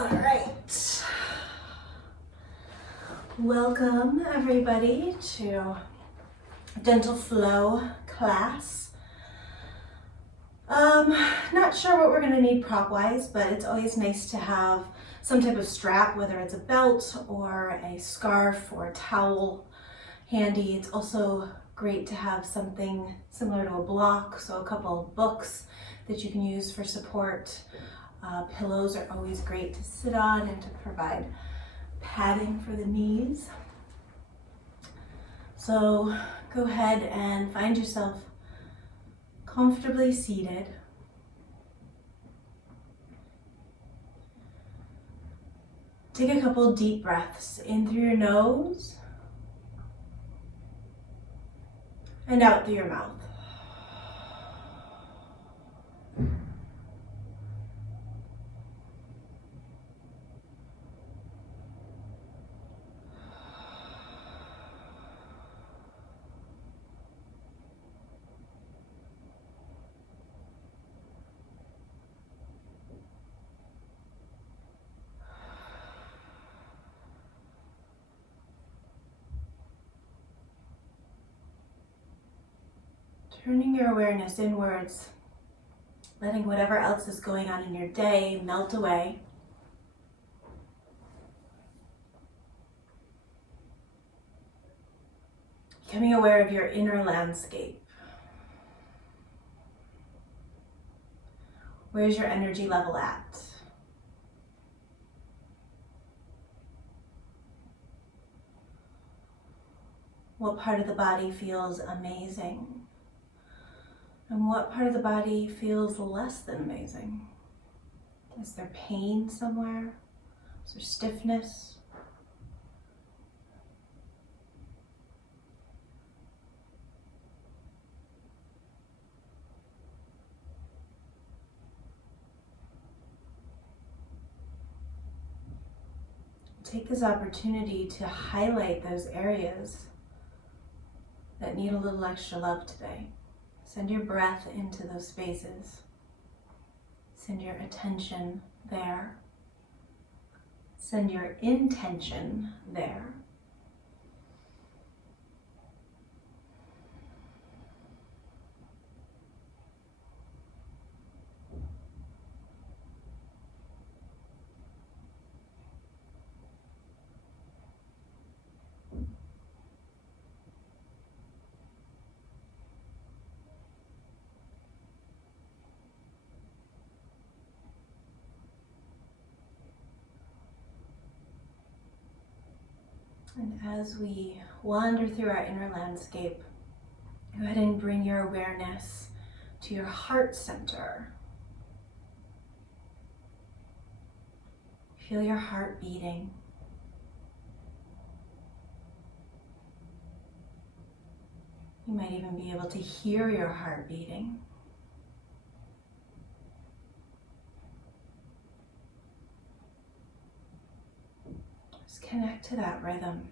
All right. Welcome everybody to Dental Flow class. Not sure what we're gonna need prop-wise, but it's always nice to have some type of strap, whether it's a belt or a scarf or a towel handy. It's also great to have something similar to a block, so a couple of books that you can use for support. Pillows are always great to sit on and to provide padding for the knees. So go ahead and find yourself comfortably seated. Take a couple deep breaths in through your nose and out through your mouth. Turning your awareness inwards, letting whatever else is going on in your day melt away. Becoming aware of your inner landscape. Where's your energy level at? What part of the body feels amazing? And what part of the body feels less than amazing? Is there pain somewhere? Is there stiffness? Take this opportunity to highlight those areas that need a little extra love today. Send your breath into those spaces. Send your attention there. Send your intention there. And as we wander through our inner landscape, go ahead and bring your awareness to your heart center. Feel your heart beating. You might even be able to hear your heart beating. Just connect to that rhythm.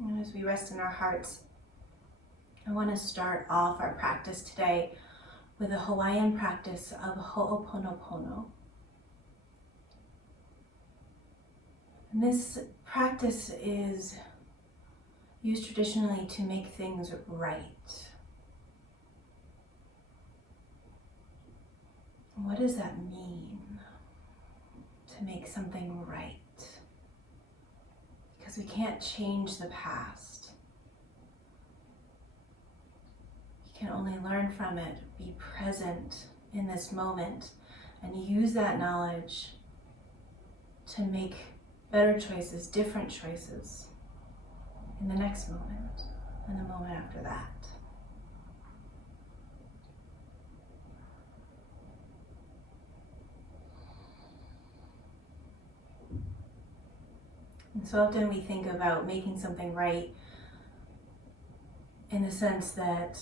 And as we rest in our hearts, I want to start off our practice today with a Hawaiian practice of Ho'oponopono. And this practice is used traditionally to make things right. What does that mean, to make something right? Because we can't change the past. You can only learn from it, be present in this moment, and use that knowledge to make better choices, different choices in the next moment and the moment after that. And so often we think about making something right in the sense that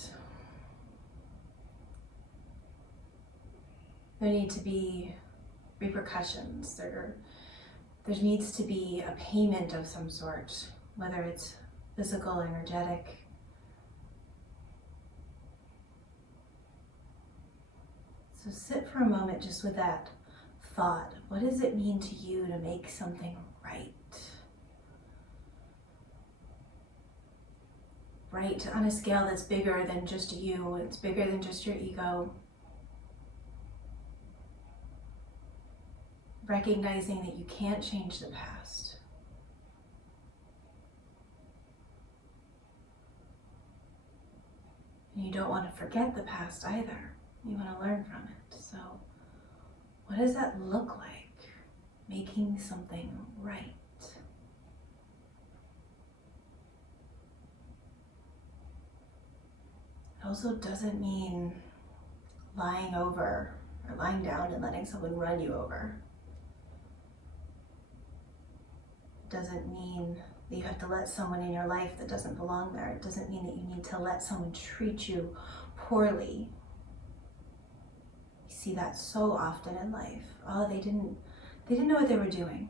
there need to be repercussions. there needs to be a payment of some sort, whether it's physical, energetic. So sit for a moment just with that thought. What does it mean to you to make something right? Right on a scale that's bigger than just you, it's bigger than just your ego. Recognizing that you can't change the past. And you don't want to forget the past either. You want to learn from it. So, what does that look like? Making something right. It also doesn't mean lying over or lying down and letting someone run you over. It doesn't mean that you have to let someone in your life that doesn't belong there. It doesn't mean that you need to let someone treat you poorly. You see that so often in life. Oh, they didn't know what they were doing.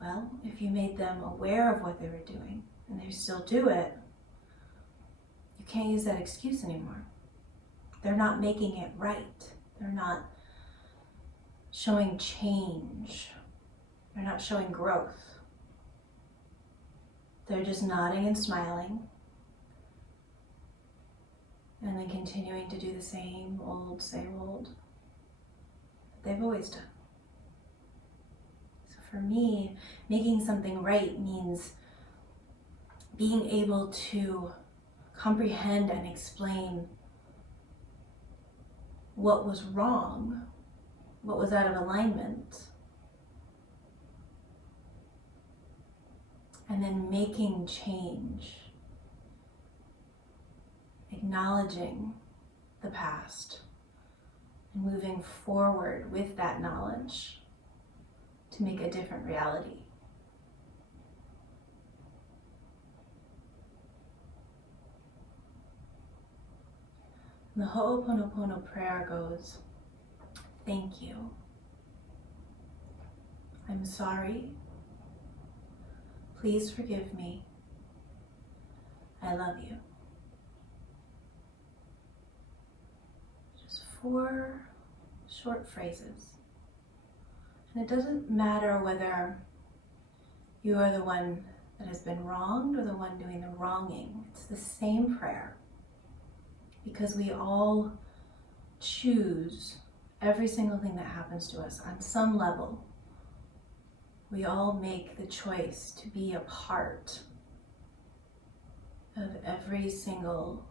Well, if you made them aware of what they were doing and they still do it, you can't use that excuse anymore. They're not making it right. They're not showing change. They're not showing growth. They're just nodding and smiling and then continuing to do the same old that they've always done. So for me, making something right means being able to comprehend and explain what was wrong, what was out of alignment, and then making change, acknowledging the past, and moving forward with that knowledge to make a different reality. And the Ho'oponopono prayer goes, thank you. I'm sorry. Please forgive me. I love you. Just 4 short phrases. And it doesn't matter whether you are the one that has been wronged or the one doing the wronging. It's the same prayer. Because we all choose every single thing that happens to us on some level. We all make the choice to be a part of every single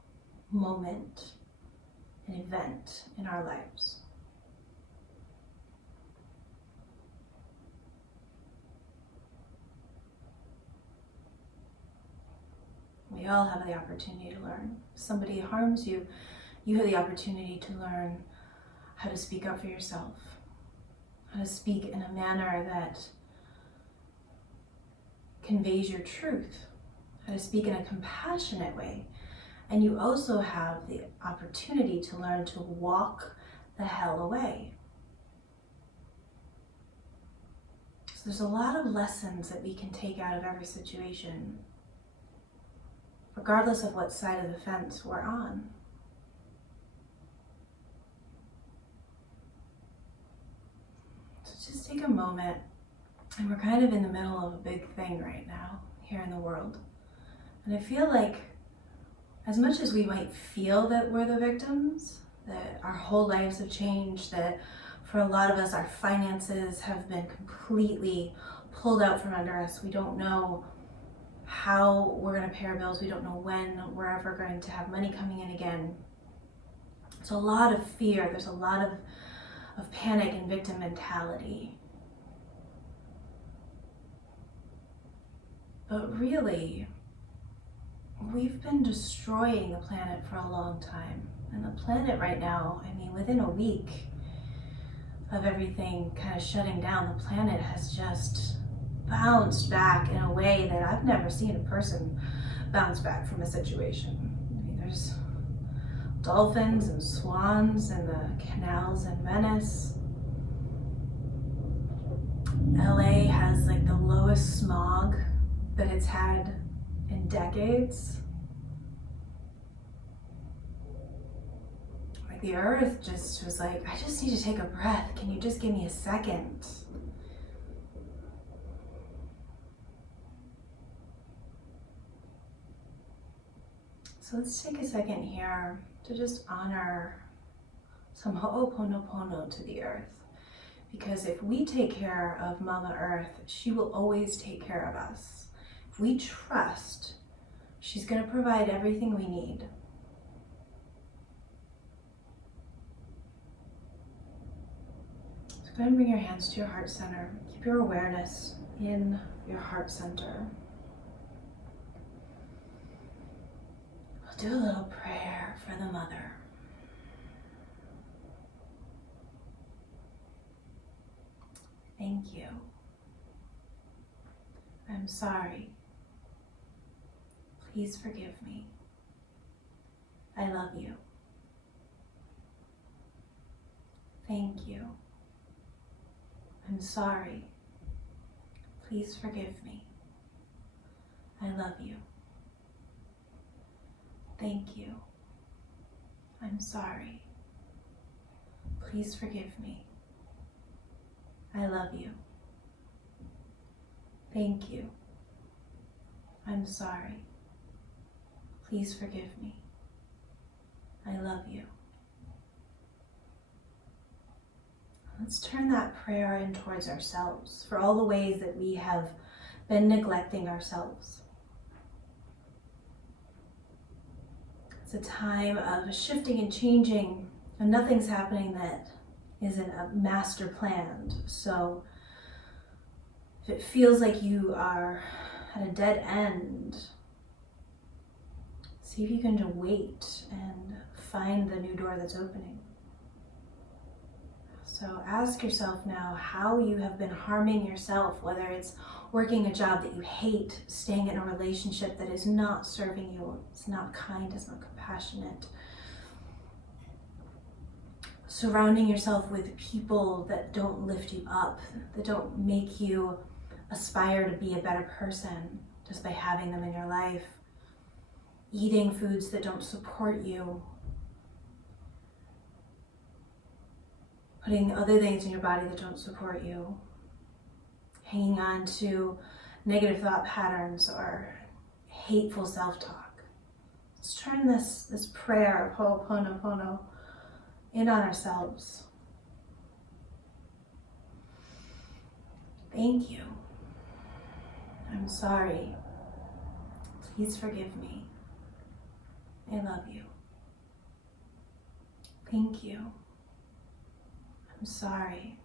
moment and event in our lives. We all have the opportunity to learn. If somebody harms you, you have the opportunity to learn how to speak up for yourself, how to speak in a manner that conveys your truth, how to speak in a compassionate way. And you also have the opportunity to learn to walk the hell away. So there's a lot of lessons that we can take out of every situation, regardless of what side of the fence we're on. So just take a moment, and we're kind of in the middle of a big thing right now here in the world. And I feel like as much as we might feel that we're the victims, that our whole lives have changed, that for a lot of us our finances have been completely pulled out from under us, we don't know how we're going to pay our bills, we don't know when we're ever going to have money coming in again. There's a lot of fear, there's a lot of panic and victim mentality. But really, we've been destroying the planet for a long time. And the planet right now, I mean, within a week of everything kind of shutting down, the planet has just bounced back in a way that I've never seen a person bounce back from a situation. I mean, there's dolphins and swans in the canals in Venice. LA has like the lowest smog that it's had in decades. Like the earth just was like, I just need to take a breath. Can you just give me a second? So let's take a second here to just honor some ho'oponopono to the earth. Because if we take care of Mama Earth, she will always take care of us. If we trust, she's going to provide everything we need. So go ahead and bring your hands to your heart center. Keep your awareness in your heart center. We'll do a little prayer for the mother. Thank you. I'm sorry. Please forgive me. I love you. Thank you. I'm sorry. Please forgive me. I love you. Thank you. I'm sorry. Please forgive me. I love you. Thank you. I'm sorry. Please forgive me. I love you. Let's turn that prayer in towards ourselves for all the ways that we have been neglecting ourselves. It's a time of shifting and changing, and nothing's happening that isn't a master planned. So if it feels like you are at a dead end, see if you can just wait and find the new door that's opening. So ask yourself now how you have been harming yourself, whether it's working a job that you hate, staying in a relationship that is not serving you, it's not kind, it's not compassionate, surrounding yourself with people that don't lift you up, that don't make you aspire to be a better person just by having them in your life, eating foods that don't support you, putting other things in your body that don't support you, hanging on to negative thought patterns or hateful self-talk. Let's turn this prayer of ho'oponopono in on ourselves. Thank you. I'm sorry. Please forgive me. I love you. Thank you. I'm sorry.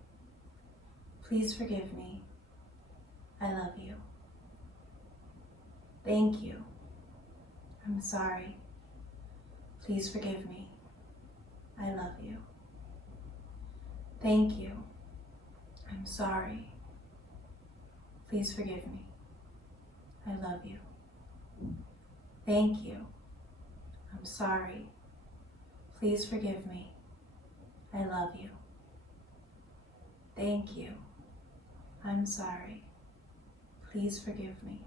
Please forgive me. I love you. Thank you. I'm sorry. Please forgive me. I love you. Thank you. I'm sorry. Please forgive me. I love you. Thank you. I'm sorry. Please forgive me. I love you. Thank you. I'm sorry. Please forgive me.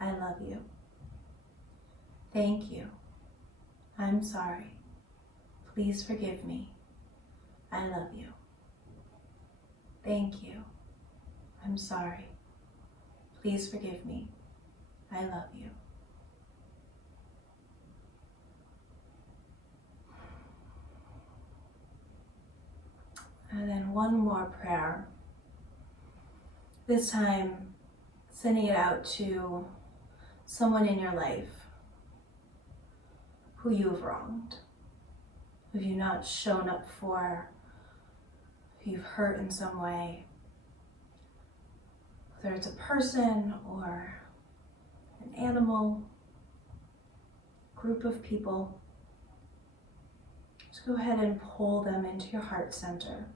I love you. Thank you. I'm sorry. Please forgive me. I love you. Thank you. I'm sorry. Please forgive me. I love you. And then one more prayer. This time, sending it out to someone in your life who you have wronged, who you've not shown up for, who you've hurt in some way, whether it's a person or an animal, group of people. Just go ahead and pull them into your heart center.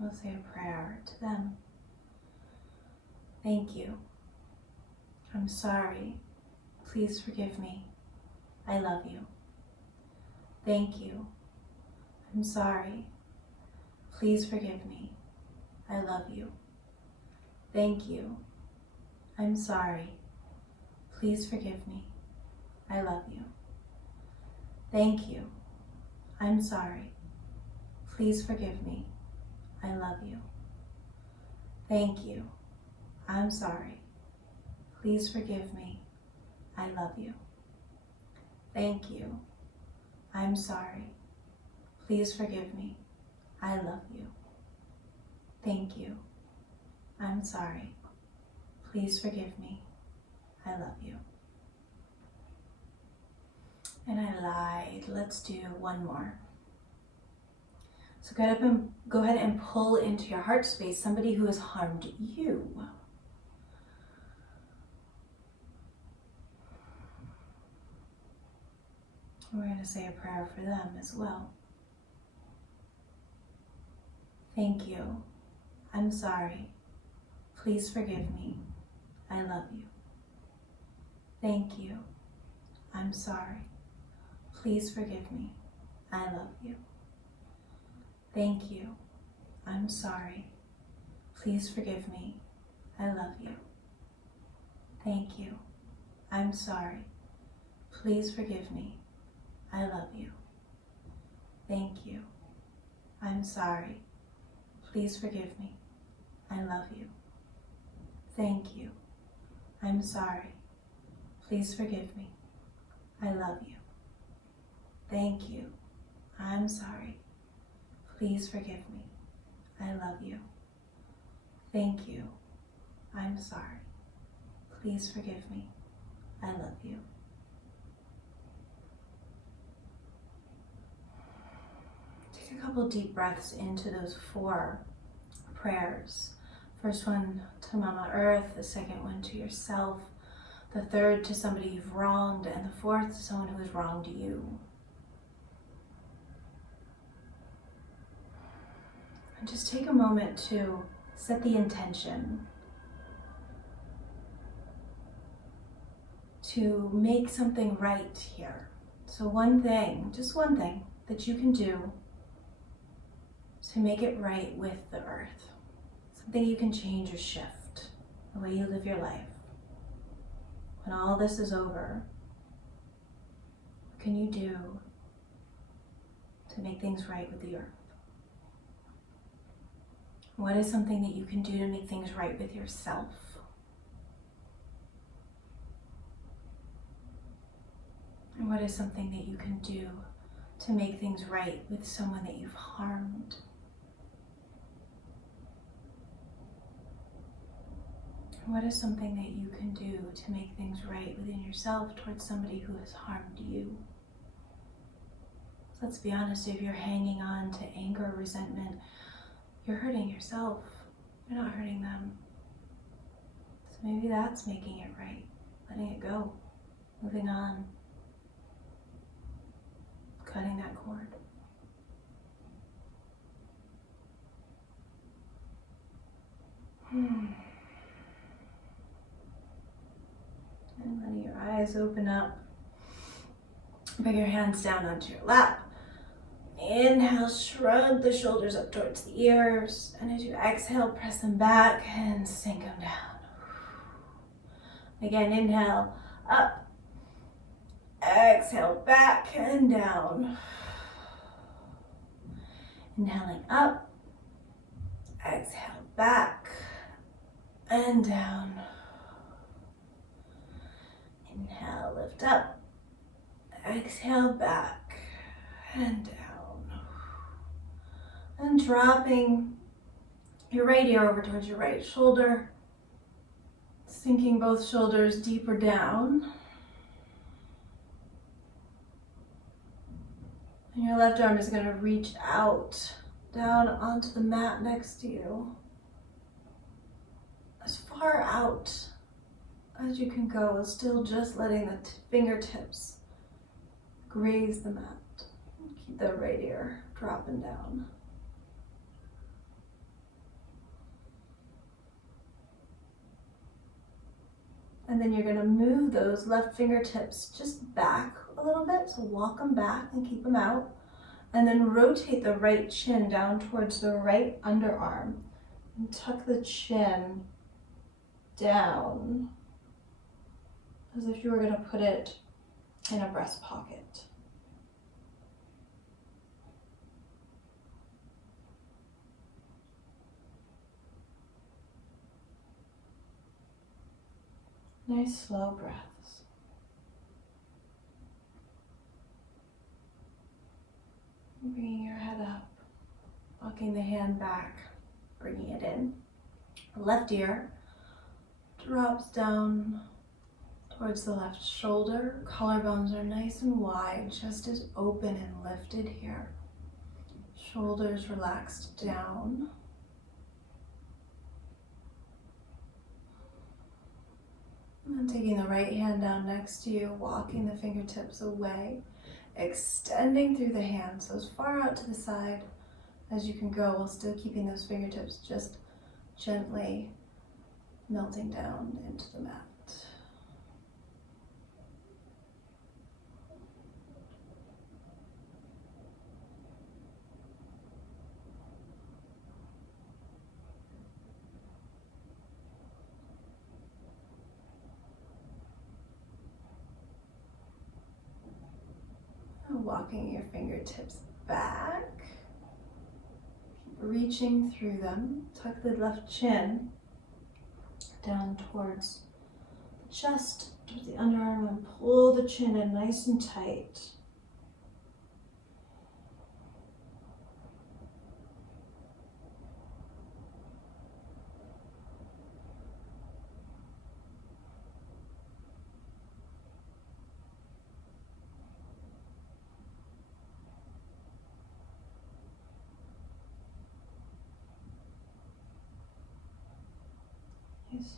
We'll say a prayer to them. Thank you. I'm sorry. Please forgive me. I love you. Thank you. I'm sorry. Please forgive me. I love you. Thank you. I'm sorry. Please forgive me. I love you. Thank you. I'm sorry. Please forgive me. I love you. Thank you. I'm sorry. Please forgive me. I love you. Thank you. I'm sorry. Please forgive me. I love you. Thank you. I'm sorry. Please forgive me. I love you. And I lied. Let's do one more. So go ahead and pull into your heart space somebody who has harmed you. We're going to say a prayer for them as well. Thank you. I'm sorry. Please forgive me. I love you. Thank you. I'm sorry. Please forgive me. I love you. Thank you. I'm sorry. Please forgive me. I love you. Thank you. I'm sorry. Please forgive me. I love you. Thank you. I'm sorry. Please forgive me. I love you. Thank you. I'm sorry. Please forgive me. I love you. Thank you. I'm sorry. Please forgive me. I love you. Thank you. I'm sorry. Please forgive me. I love you. Take a couple deep breaths into those 4 prayers. First one to Mama Earth, the second one to yourself, the third to somebody you've wronged, and the fourth to someone who has wronged you. And just take a moment to set the intention to make something right here. So one thing, just one thing that you can do to make it right with the earth. Something you can change or shift the way you live your life. When all this is over, what can you do to make things right with the earth? What is something that you can do to make things right with yourself? And what is something that you can do to make things right with someone that you've harmed? And what is something that you can do to make things right within yourself towards somebody who has harmed you? So let's be honest, if you're hanging on to anger or resentment, you're hurting yourself. You're not hurting them. So maybe that's making it right. Letting it go. Moving on. Cutting that cord. And letting your eyes open up. Bring your hands down onto your lap. Inhale, shrug the shoulders up towards the ears. And as you exhale, press them back and sink them down. Again, inhale, up. Exhale, back and down. Inhaling up. Exhale, back and down. Inhale, lift up. Exhale, back and down. And dropping your right ear over towards your right shoulder. Sinking both shoulders deeper down. And your left arm is going to reach out, down onto the mat next to you. As far out as you can go, still just letting the fingertips graze the mat. Keep that right ear dropping down. And then you're going to move those left fingertips just back a little bit. So walk them back and keep them out. And then rotate the right chin down towards the right underarm. And tuck the chin down as if you were going to put it in a breast pocket. Nice slow breaths. Bringing your head up, walking the hand back, bringing it in. Left ear drops down towards the left shoulder. Collarbones are nice and wide, chest is open and lifted here. Shoulders relaxed down. And then taking the right hand down next to you, walking the fingertips away, extending through the hands, so as far out to the side as you can go, while still keeping those fingertips just gently melting down into the mat. Walking your fingertips back, reaching through them. Tuck the left chin down towards the chest, towards the underarm, and pull the chin in nice and tight.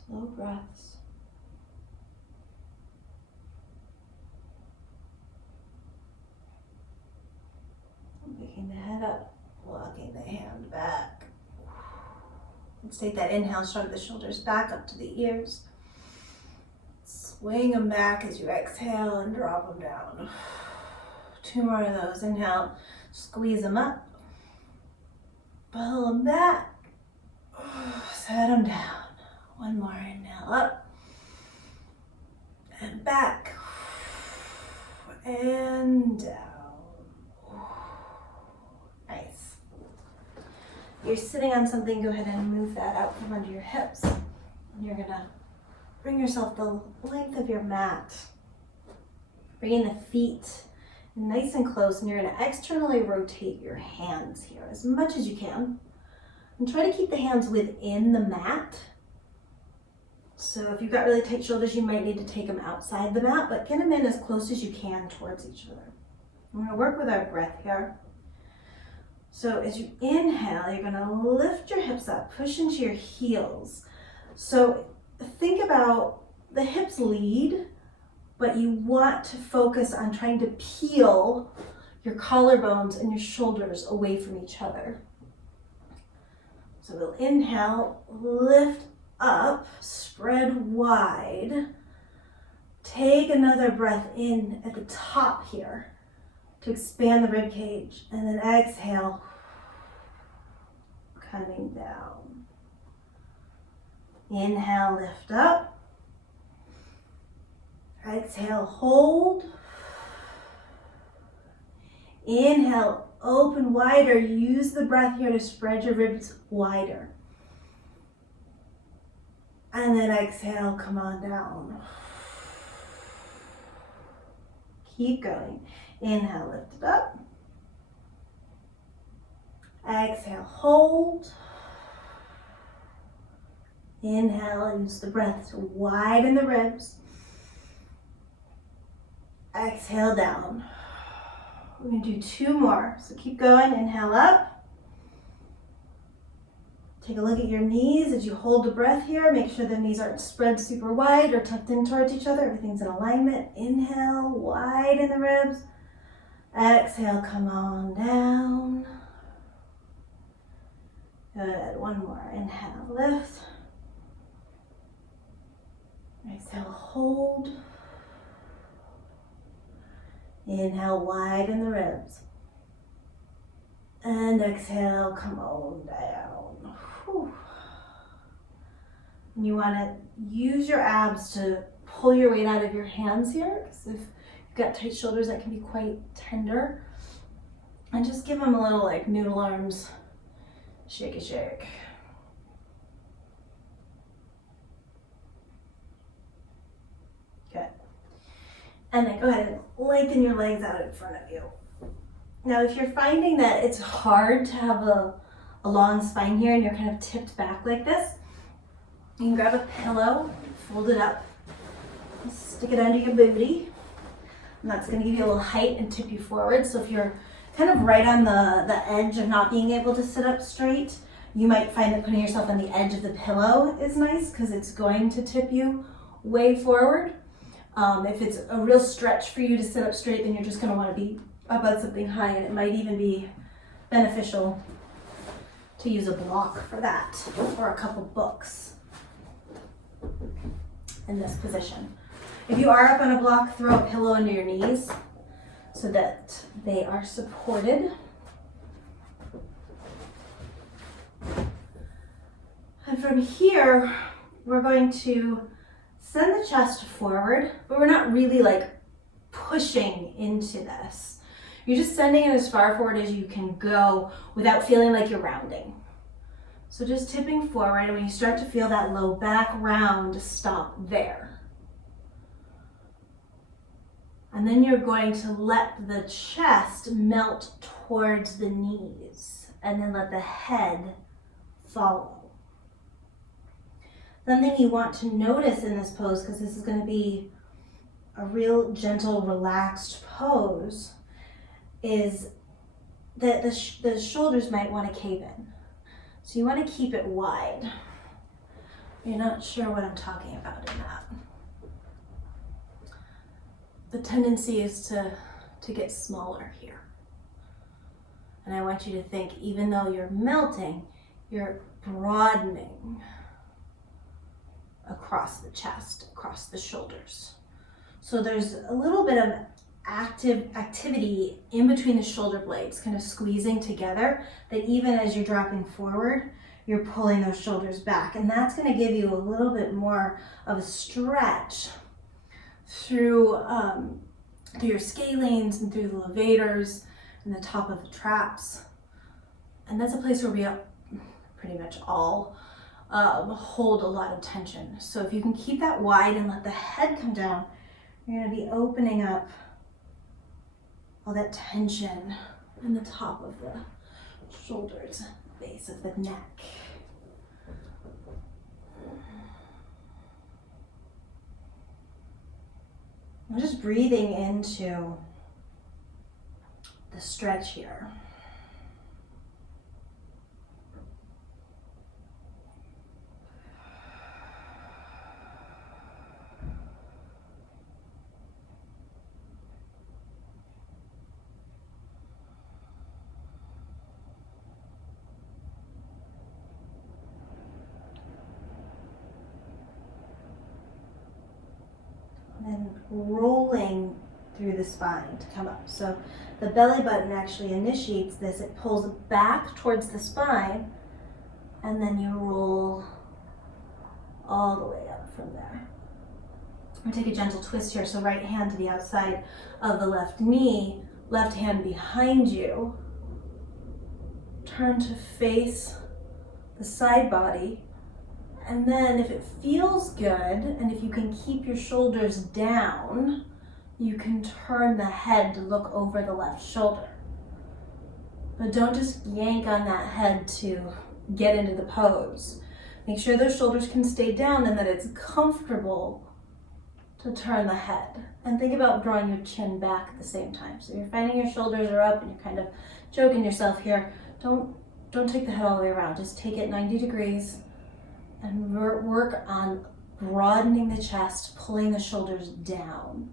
Slow breaths. Picking the head up, walking the hand back. Let's take that inhale, shrug the shoulders back up to the ears. Swing them back as you exhale and drop them down. 2 more of those. Inhale, squeeze them up. Pull them back. Set them down. 1 more, inhale up and back and down. Nice. You're sitting on something, go ahead and move that out from under your hips. And you're gonna bring yourself the length of your mat, bringing the feet nice and close, and you're gonna externally rotate your hands here as much as you can. And try to keep the hands within the mat. So if you've got really tight shoulders, you might need to take them outside the mat, but get them in as close as you can towards each other. We're going to work with our breath here. So as you inhale, you're going to lift your hips up, push into your heels. So think about the hips lead, but you want to focus on trying to peel your collarbones and your shoulders away from each other. So we'll inhale, lift up, spread wide. Take another breath in at the top here to expand the rib cage, and then exhale, coming down. Inhale, lift up. Exhale, hold. Inhale, open wider. Use the breath here to spread your ribs wider. And then exhale, come on down. Keep going. Inhale, lift it up. Exhale, hold. Inhale, use the breath to widen the ribs. Exhale, down. We're going to do 2 more. So keep going. Inhale up. Take a look at your knees as you hold the breath here. Make sure the knees aren't spread super wide or tucked in towards each other. Everything's in alignment. Inhale, widen the ribs. Exhale, come on down. Good. 1 more. Inhale, lift. Nice Exhale, hold. Inhale, widen the ribs. And exhale, come on down. Whew. And you want to use your abs to pull your weight out of your hands here, because if you've got tight shoulders, that can be quite tender. And just give them a little like noodle arms, shake, shake. Good. And then go ahead and lengthen your legs out in front of you. Now, if you're finding that it's hard to have a long spine here and you're kind of tipped back like this, you can grab a pillow, fold it up, stick it under your booty, and that's going to give you a little height and tip you forward. So if you're kind of right on the edge of not being able to sit up straight, you might find that putting yourself on the edge of the pillow is nice because it's going to tip you way forward. If it's a real stretch for you to sit up straight, then you're just going to want to be above something high, and it might even be beneficial to use a block for that, or a couple books in this position. If you are up on a block, throw a pillow under your knees so that they are supported. And from here, we're going to send the chest forward, but we're not really like pushing into this. You're just sending it as far forward as you can go without feeling like you're rounding. So just tipping forward, and when you start to feel that low back round, stop there. And then you're going to let the chest melt towards the knees, and then let the head follow. Something you want to notice in this pose, because this is going to be a real gentle, relaxed pose, is that the shoulders might want to cave in. So you want to keep it wide. You're not sure what I'm talking about in that. The tendency is to get smaller here. And I want you to think, even though you're melting, you're broadening across the chest, across the shoulders. So there's a little bit of activity in between the shoulder blades, kind of squeezing together, that even as you're dropping forward, you're pulling those shoulders back. And that's going to give you a little bit more of a stretch through your scalenes and through the levators and the top of the traps. And that's a place where we pretty much all hold a lot of tension. So if you can keep that wide and let the head come down, you're going to be opening up all that tension in the top of the shoulders, base of the neck. I'm just breathing into the stretch here. And rolling through the spine to come up. So the belly button actually initiates this. It pulls back towards the spine, and then you roll all the way up from there. I'm gonna take a gentle twist here. So right hand to the outside of the left knee, left hand behind you. Turn to face the side body. And then if it feels good, and if you can keep your shoulders down, you can turn the head to look over the left shoulder. But don't just yank on that head to get into the pose. Make sure those shoulders can stay down and that it's comfortable to turn the head. And think about drawing your chin back at the same time. So you're finding your shoulders are up and you're kind of joking yourself here. Don't take the head all the way around. Just take it 90 degrees. And work on broadening the chest, pulling the shoulders down.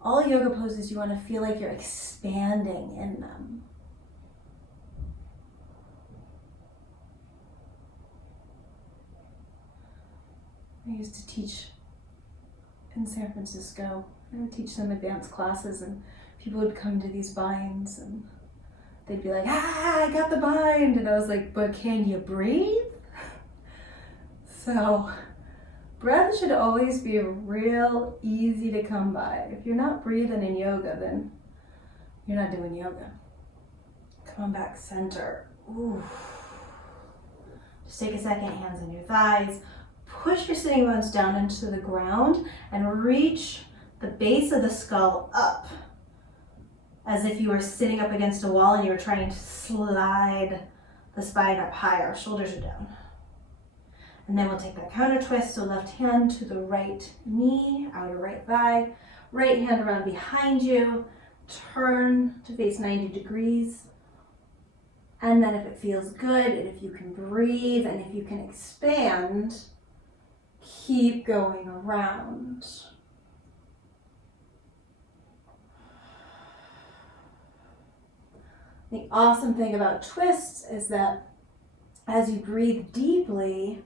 All yoga poses, you want to feel like you're expanding in them. I used to teach in San Francisco. I would teach some advanced classes, and people would come to these binds and they'd be like, I got the bind. And I was like, but can you breathe? So breath should always be real easy to come by. If you're not breathing in yoga, then you're not doing yoga. Come on back center. Ooh. Just take a second, hands on your thighs. Push your sitting bones down into the ground and reach the base of the skull up as if you were sitting up against a wall and you were trying to slide the spine up higher. Shoulders are down. And then we'll take that counter twist. So left hand to the right knee, outer right thigh, right hand around behind you, turn to face 90 degrees. And then if it feels good, and if you can breathe, and if you can expand, keep going around. The awesome thing about twists is that as you breathe deeply,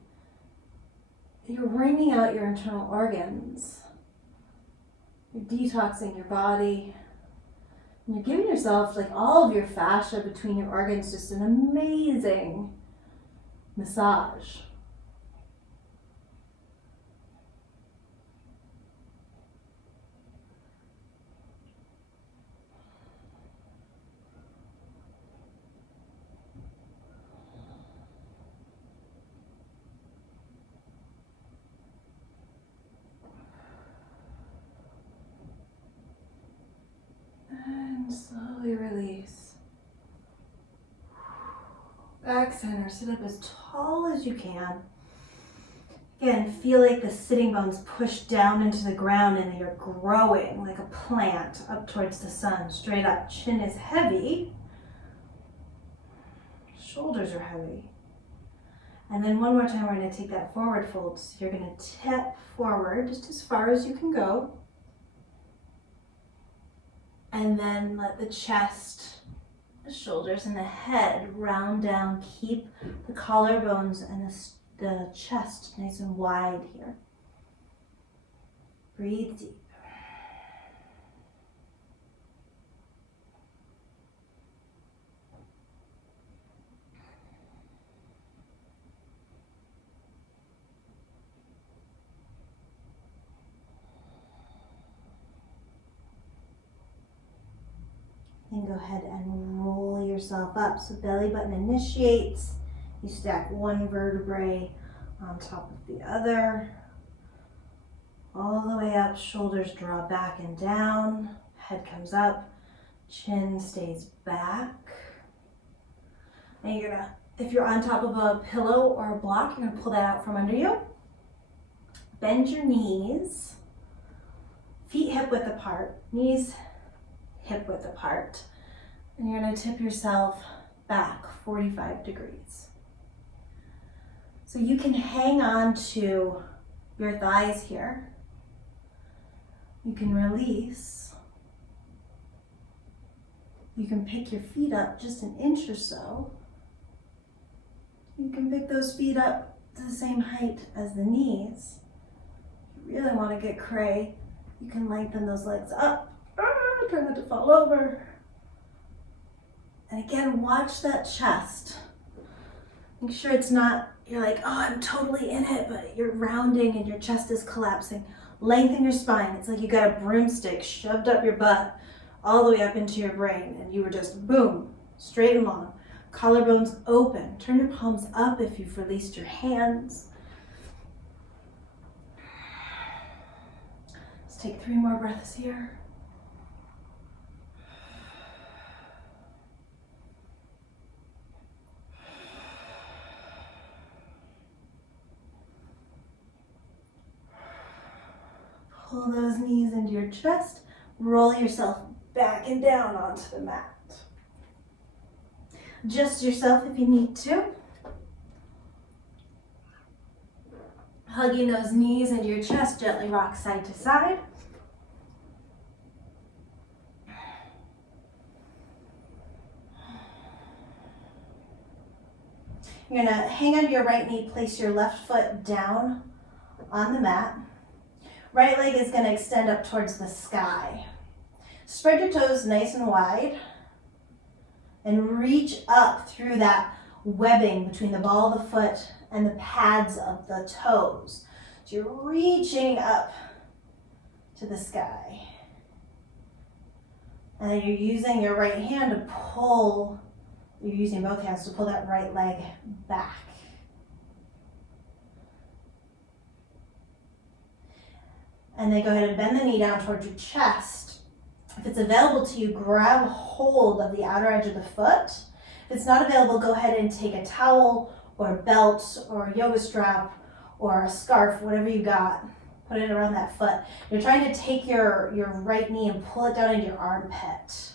you're wringing out your internal organs. You're detoxing your body. And you're giving yourself, like all of your fascia between your organs, just an amazing massage. And slowly release. Back center, sit up as tall as you can. Again, feel like the sitting bones push down into the ground and you're growing like a plant up towards the sun, straight up. Chin is heavy. Shoulders are heavy. And then one more time, we're going to take that forward fold. So you're going to tip forward just as far as you can go. And then let the chest, the shoulders, and the head round down. Keep the collarbones and the chest nice and wide here. Breathe deep. Then go ahead and roll yourself up. So belly button initiates. You stack one vertebrae on top of the other. All the way up, shoulders draw back and down. Head comes up, chin stays back. And you're gonna, if you're on top of a pillow or a block, you're gonna pull that out from under you. Bend your knees. Feet hip width apart. Knees hip width apart. And you're going to tip yourself back 45 degrees. So you can hang on to your thighs here. You can release. You can pick your feet up just an inch or so. You can pick those feet up to the same height as the knees. If you really want to get cray, you can lengthen those legs up. Try not to fall over. And again, watch that chest. Make sure it's not, you're like, oh, I'm totally in it, but you're rounding and your chest is collapsing. Lengthen your spine. It's like you got a broomstick shoved up your butt all the way up into your brain, and you were just, boom, straight and long. Collarbones open. Turn your palms up if you've released your hands. Let's take 3 more breaths here. Pull those knees into your chest. Roll yourself back and down onto the mat. Adjust yourself if you need to. Hugging those knees into your chest, gently rock side to side. You're gonna hang on your right knee, place your left foot down on the mat. Right leg is going to extend up towards the sky. Spread your toes nice and wide and reach up through that webbing between the ball of the foot and the pads of the toes. So you're reaching up to the sky. And then you're using your right hand to pull, you're using both hands to pull that right leg back. And then go ahead and bend the knee down towards your chest. If it's available to you, grab hold of the outer edge of the foot. If it's not available, go ahead and take a towel or a belt or a yoga strap or a scarf, whatever you got. Put it around that foot. You're trying to take your right knee and pull it down into your armpit.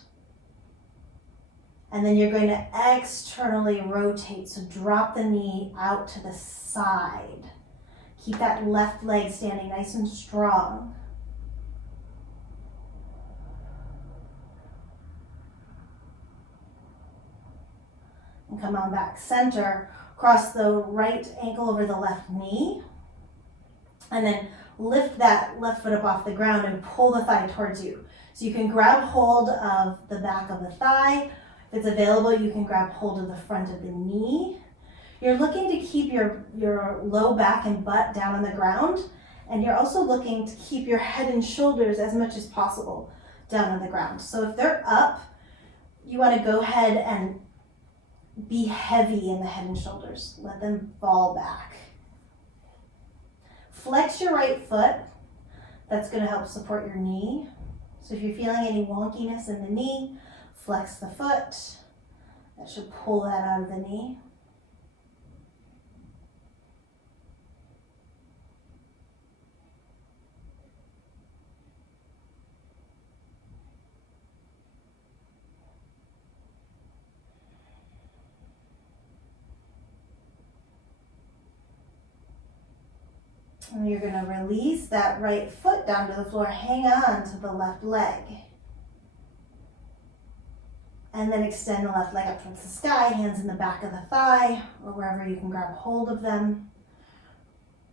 And then you're going to externally rotate. So drop the knee out to the side. Keep that left leg standing nice and strong. And come on back. Center. Cross the right ankle over the left knee. And then lift that left foot up off the ground and pull the thigh towards you. So you can grab hold of the back of the thigh. If it's available, you can grab hold of the front of the knee. You're looking to keep your low back and butt down on the ground. And you're also looking to keep your head and shoulders as much as possible down on the ground. So if they're up, you want to go ahead and be heavy in the head and shoulders. Let them fall back. Flex your right foot. That's going to help support your knee. So if you're feeling any wonkiness in the knee, flex the foot. That should pull that out of the knee. And you're going to release that right foot down to the floor. Hang on to the left leg. And then extend the left leg up towards the sky, hands in the back of the thigh, or wherever you can grab hold of them.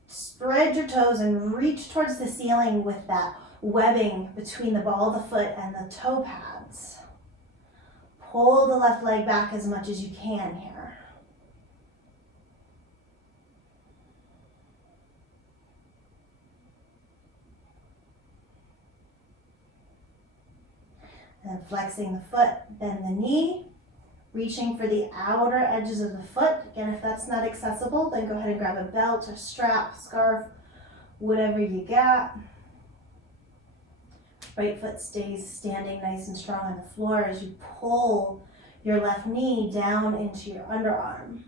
Spread your toes and reach towards the ceiling with that webbing between the ball of the foot and the toe pads. Pull the left leg back as much as you can here. And flexing the foot, bend the knee, reaching for the outer edges of the foot. Again, if that's not accessible, then go ahead and grab a belt or strap, scarf, whatever you got. Right foot stays standing nice and strong on the floor as you pull your left knee down into your underarm.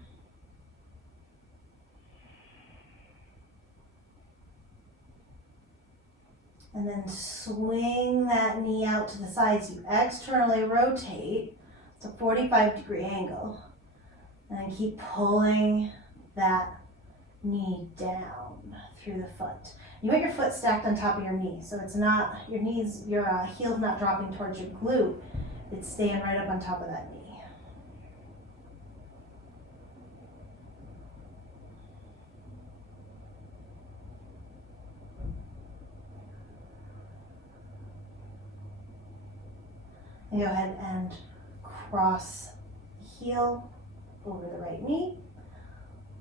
And then swing that knee out to the side so you externally rotate. It's a 45-degree angle. And then keep pulling that knee down through the foot. You want your foot stacked on top of your knee, so it's not, your heel's not dropping towards your glute. It's staying right up on top of that knee. And go ahead and cross the heel over the right knee.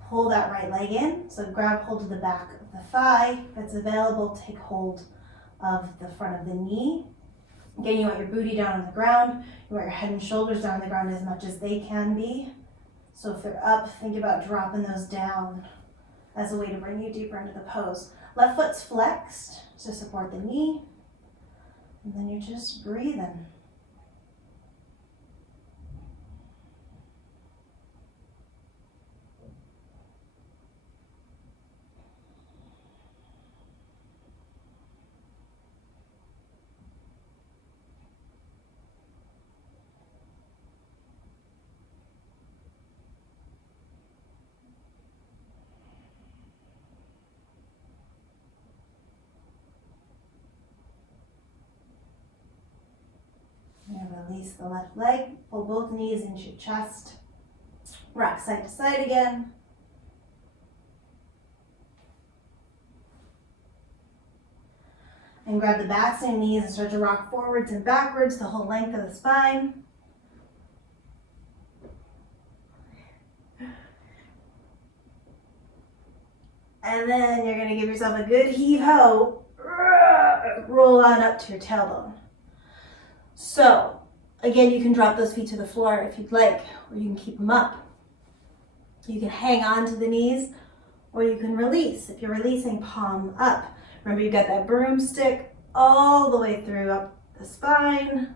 Pull that right leg in. So grab hold of the back of the thigh. If it's available, take hold of the front of the knee. Again, you want your booty down on the ground. You want your head and shoulders down on the ground as much as they can be. So if they're up, think about dropping those down as a way to bring you deeper into the pose. Left foot's flexed to support the knee. And then you're just breathing. And release the left leg, pull both knees into your chest, rock side to side again. And grab the backs of your knees and start to rock forwards and backwards the whole length of the spine. And then you're going to give yourself a good heave-ho. Roll on up to your tailbone. So, again, you can drop those feet to the floor if you'd like, or you can keep them up. You can hang on to the knees, or you can release. If you're releasing, palm up. Remember, you got that broomstick all the way through up the spine.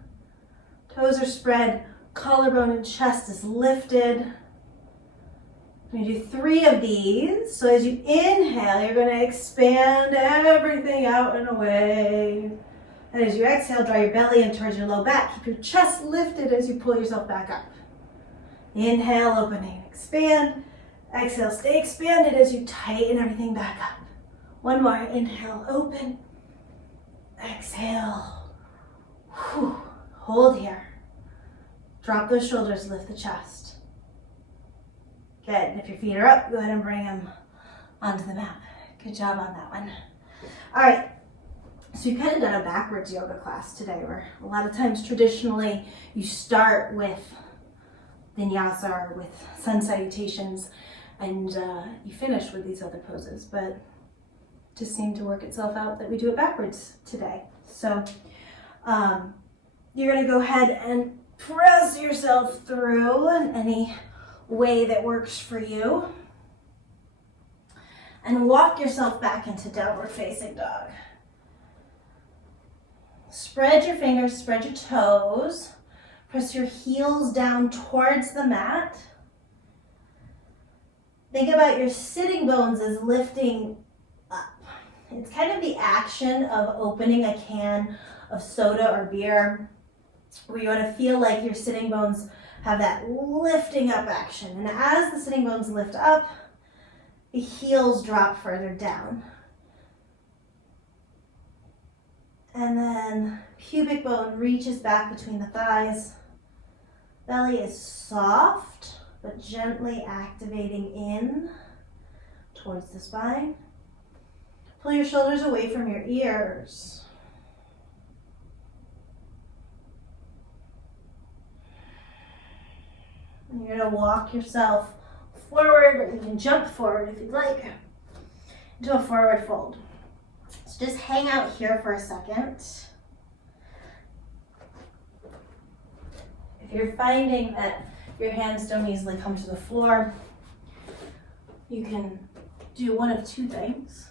Toes are spread, collarbone and chest is lifted. We're going to do 3 of these. So as you inhale, you're going to expand everything out and away. And as you exhale, draw your belly in towards your low back. Keep your chest lifted as you pull yourself back up. Inhale, opening, expand. Exhale, stay expanded as you tighten everything back up. One more, inhale, open. Exhale. Whew. Hold here. Drop those shoulders, lift the chest. Good, and if your feet are up, go ahead and bring them onto the mat. Good job on that one. All right, so you've kind of done a backwards yoga class today, where a lot of times traditionally you start with vinyasa or with sun salutations and you finish with these other poses, but it just seemed to work itself out that we do it backwards today. So you're gonna go ahead and press yourself through in any way that works for you. And walk yourself back into downward facing dog. Spread your fingers, spread your toes. Press your heels down towards the mat. Think about your sitting bones as lifting up. It's kind of the action of opening a can of soda or beer, where you want to feel like your sitting bones have that lifting up action. And as the sitting bones lift up, the heels drop further down. And then pubic bone reaches back between the thighs. Belly is soft, but gently activating in towards the spine. Pull your shoulders away from your ears. And you're going to walk yourself forward, or you can jump forward if you'd like, into a forward fold. So just hang out here for a second. If you're finding that your hands don't easily come to the floor, you can do one of 2 things.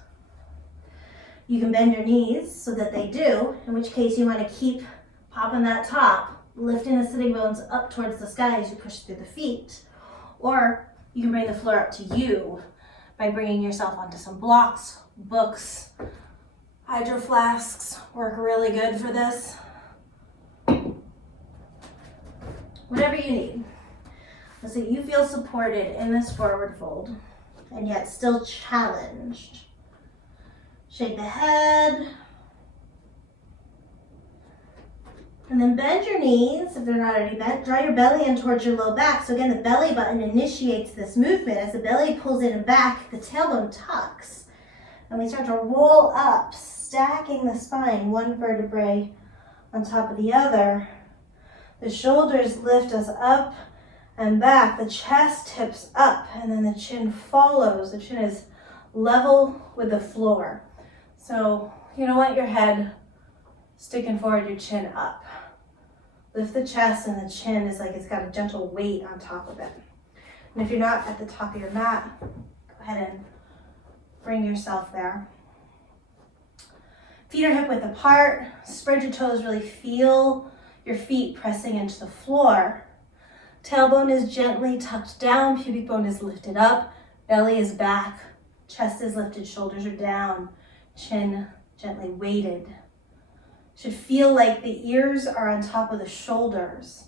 You can bend your knees so that they do, in which case you want to keep popping that top, lifting the sitting bones up towards the sky as you push through the feet. Or you can bring the floor up to you by bringing yourself onto some blocks, books. Hydro flasks work really good for this. Whatever you need. So you feel supported in this forward fold and yet still challenged. Shake the head. And then bend your knees if they're not already bent. Draw your belly in towards your low back. So again, the belly button initiates this movement. As the belly pulls in and back, the tailbone tucks. And we start to roll up, stacking the spine, one vertebrae on top of the other. The shoulders lift us up and back. The chest tips up, and then the chin follows. The chin is level with the floor. So you don't want your head sticking forward, your chin up. Lift the chest, and the chin is like it's got a gentle weight on top of it. And if you're not at the top of your mat, go ahead and bring yourself there. Feet are hip width apart. Spread your toes, really feel your feet pressing into the floor. Tailbone is gently tucked down, pubic bone is lifted up, belly is back, chest is lifted, shoulders are down, chin gently weighted. Should feel like the ears are on top of the shoulders.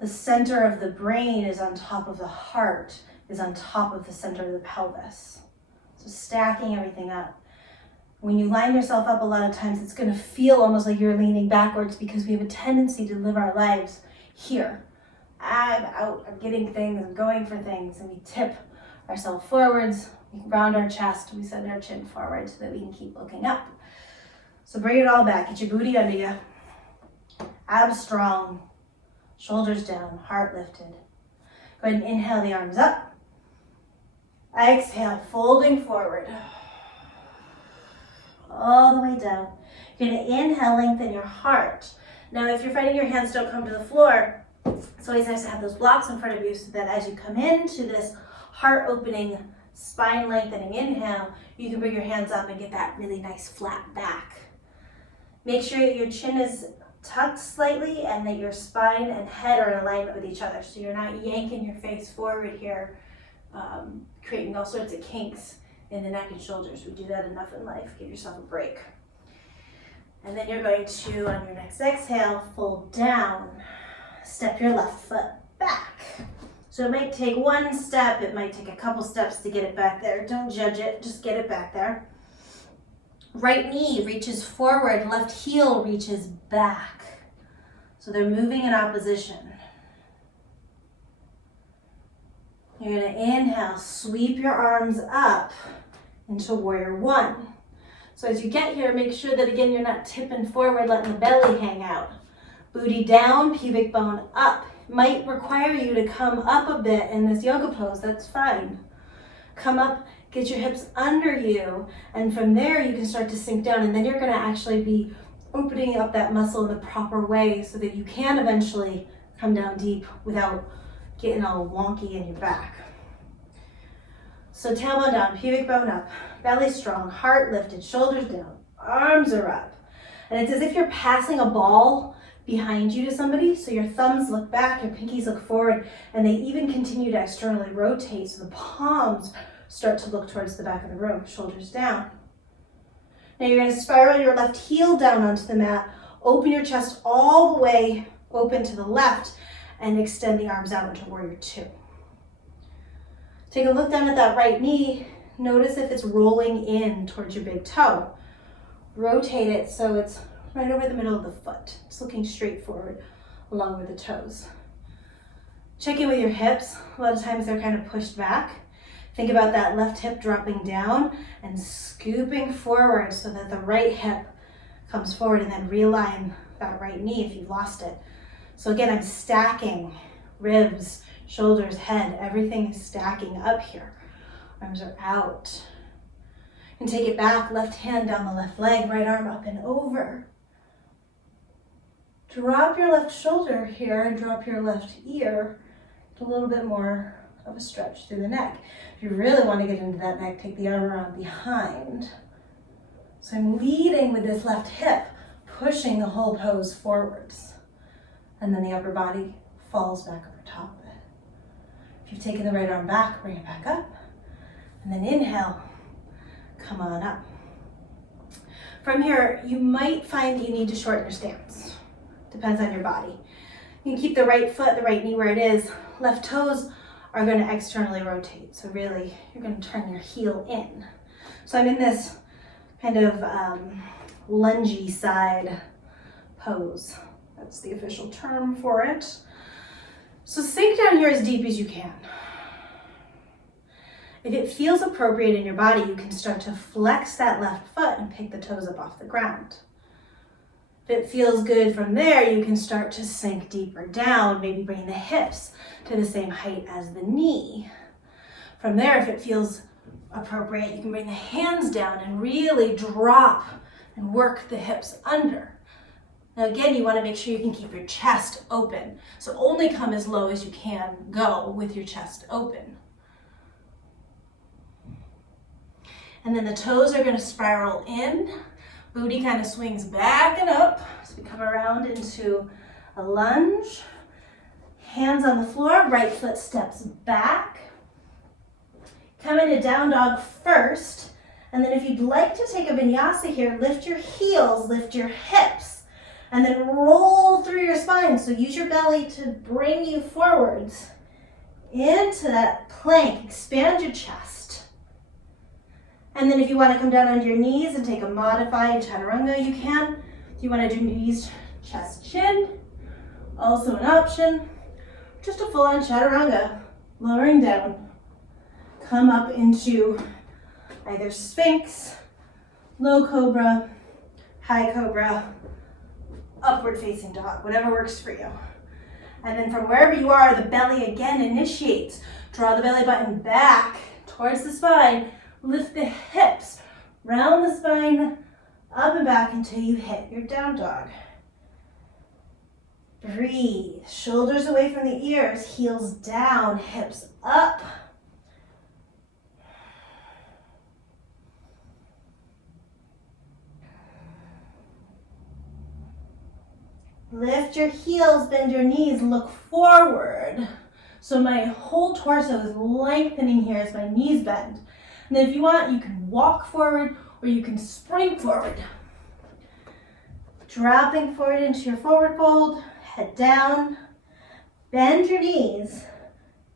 The center of the brain is on top of the heart, is on top of the center of the pelvis. So stacking everything up. When you line yourself up, a lot of times it's going to feel almost like you're leaning backwards because we have a tendency to live our lives here. I'm out, I'm getting things, I'm going for things, and we tip ourselves forwards, we round our chest, we send our chin forward so that we can keep looking up. So bring it all back. Get your booty under you. Abs strong. Shoulders down. Heart lifted. Go ahead and inhale the arms up. Exhale, folding forward. All the way down. You're going to inhale, lengthen your heart. Now, if you're finding your hands don't come to the floor, it's always nice to have those blocks in front of you so that as you come into this heart opening, spine lengthening inhale, you can bring your hands up and get that really nice flat back. Make sure that your chin is tucked slightly and that your spine and head are in alignment with each other. So you're not yanking your face forward here, creating all sorts of kinks in the neck and shoulders. We do that enough in life. Give yourself a break. And then you're going to, on your next exhale, fold down. Step your left foot back. So it might take one step, it might take a couple steps to get it back there. Don't judge it, just get it back there. Right knee reaches forward, left heel reaches back. So they're moving in opposition. You're going to inhale, sweep your arms up into warrior one. So as you get here, make sure that again you're not tipping forward, letting the belly hang out. Booty down, pubic bone up. Might require you to come up a bit in this yoga pose, that's fine. Come up, get your hips under you, and from there you can start to sink down, and then you're gonna actually be opening up that muscle in the proper way so that you can eventually come down deep without getting all wonky in your back. So tailbone down, pubic bone up, belly strong, heart lifted, shoulders down, arms are up. And it's as if you're passing a ball behind you to somebody, so your thumbs look back, your pinkies look forward, and they even continue to externally rotate, so the palms start to look towards the back of the room, shoulders down. Now you're going to spiral your left heel down onto the mat, open your chest all the way open to the left, and extend the arms out into warrior two. Take a look down at that right knee. Notice if it's rolling in towards your big toe. Rotate it so it's right over the middle of the foot. It's looking straight forward along with the toes. Check in with your hips. A lot of times they're kind of pushed back. Think about that left hip dropping down and scooping forward so that the right hip comes forward, and then realign that right knee if you've lost it. So again, I'm stacking ribs, shoulders, head, everything is stacking up here. Arms are out. And take it back, left hand down the left leg, right arm up and over. Drop your left shoulder here and drop your left ear. Get a little bit more of a stretch through the neck. If you really want to get into that neck, take the arm around behind. So I'm leading with this left hip, pushing the whole pose forwards. And then the upper body falls back over top of it. If you've taken the right arm back, bring it back up. And then inhale, come on up. From here, you might find that you need to shorten your stance. Depends on your body. You can keep the right foot, the right knee where it is. Left toes are going to externally rotate. So really, you're going to turn your heel in. So I'm in this kind of lungy side pose. That's the official term for it. So sink down here as deep as you can. If it feels appropriate in your body, you can start to flex that left foot and pick the toes up off the ground. If it feels good from there, you can start to sink deeper down, maybe bring the hips to the same height as the knee. From there, if it feels appropriate, you can bring the hands down and really drop and work the hips under. Now again, you want to make sure you can keep your chest open. So only come as low as you can go with your chest open. And then the toes are going to spiral in. Booty kind of swings back and up. So we come around into a lunge. Hands on the floor, right foot steps back. Come into down dog first. And then if you'd like to take a vinyasa here, lift your heels, lift your hips, and then roll through your spine. So use your belly to bring you forwards into that plank. Expand your chest. And then if you want to come down onto your knees and take a modified chaturanga, you can. If you want to do knees, chest, chin, also an option. Just a full-on chaturanga, lowering down. Come up into either Sphinx, low cobra, high cobra, upward facing dog, whatever works for you. And then from wherever you are, the belly again initiates. Draw the belly button back towards the spine. Lift the hips, round the spine, up and back until you hit your down dog. Breathe. Shoulders away from the ears, heels down, hips up. Lift your heels, bend your knees, look forward. So my whole torso is lengthening here as my knees bend. And then if you want, you can walk forward or you can spring forward. Dropping forward into your forward fold, head down, bend your knees,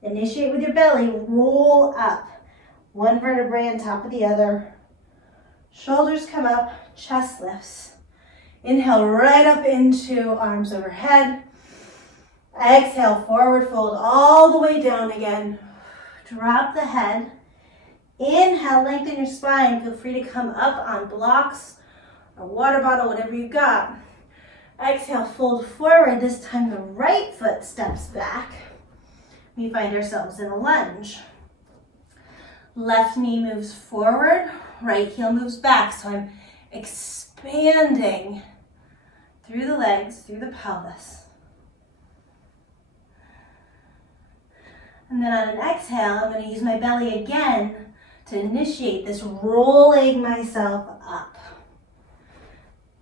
initiate with your belly, roll up. One vertebrae on top of the other. Shoulders come up, chest lifts. Inhale right up into arms overhead. Exhale, forward fold all the way down again. Drop the head. Inhale, lengthen your spine. Feel free to come up on blocks or water bottle, whatever you've got. Exhale, fold forward. This time the right foot steps back. We find ourselves in a lunge. Left knee moves forward, right heel moves back. So I'm expanding through the legs, through the pelvis. And then on an exhale, I'm going to use my belly again to initiate this rolling myself up.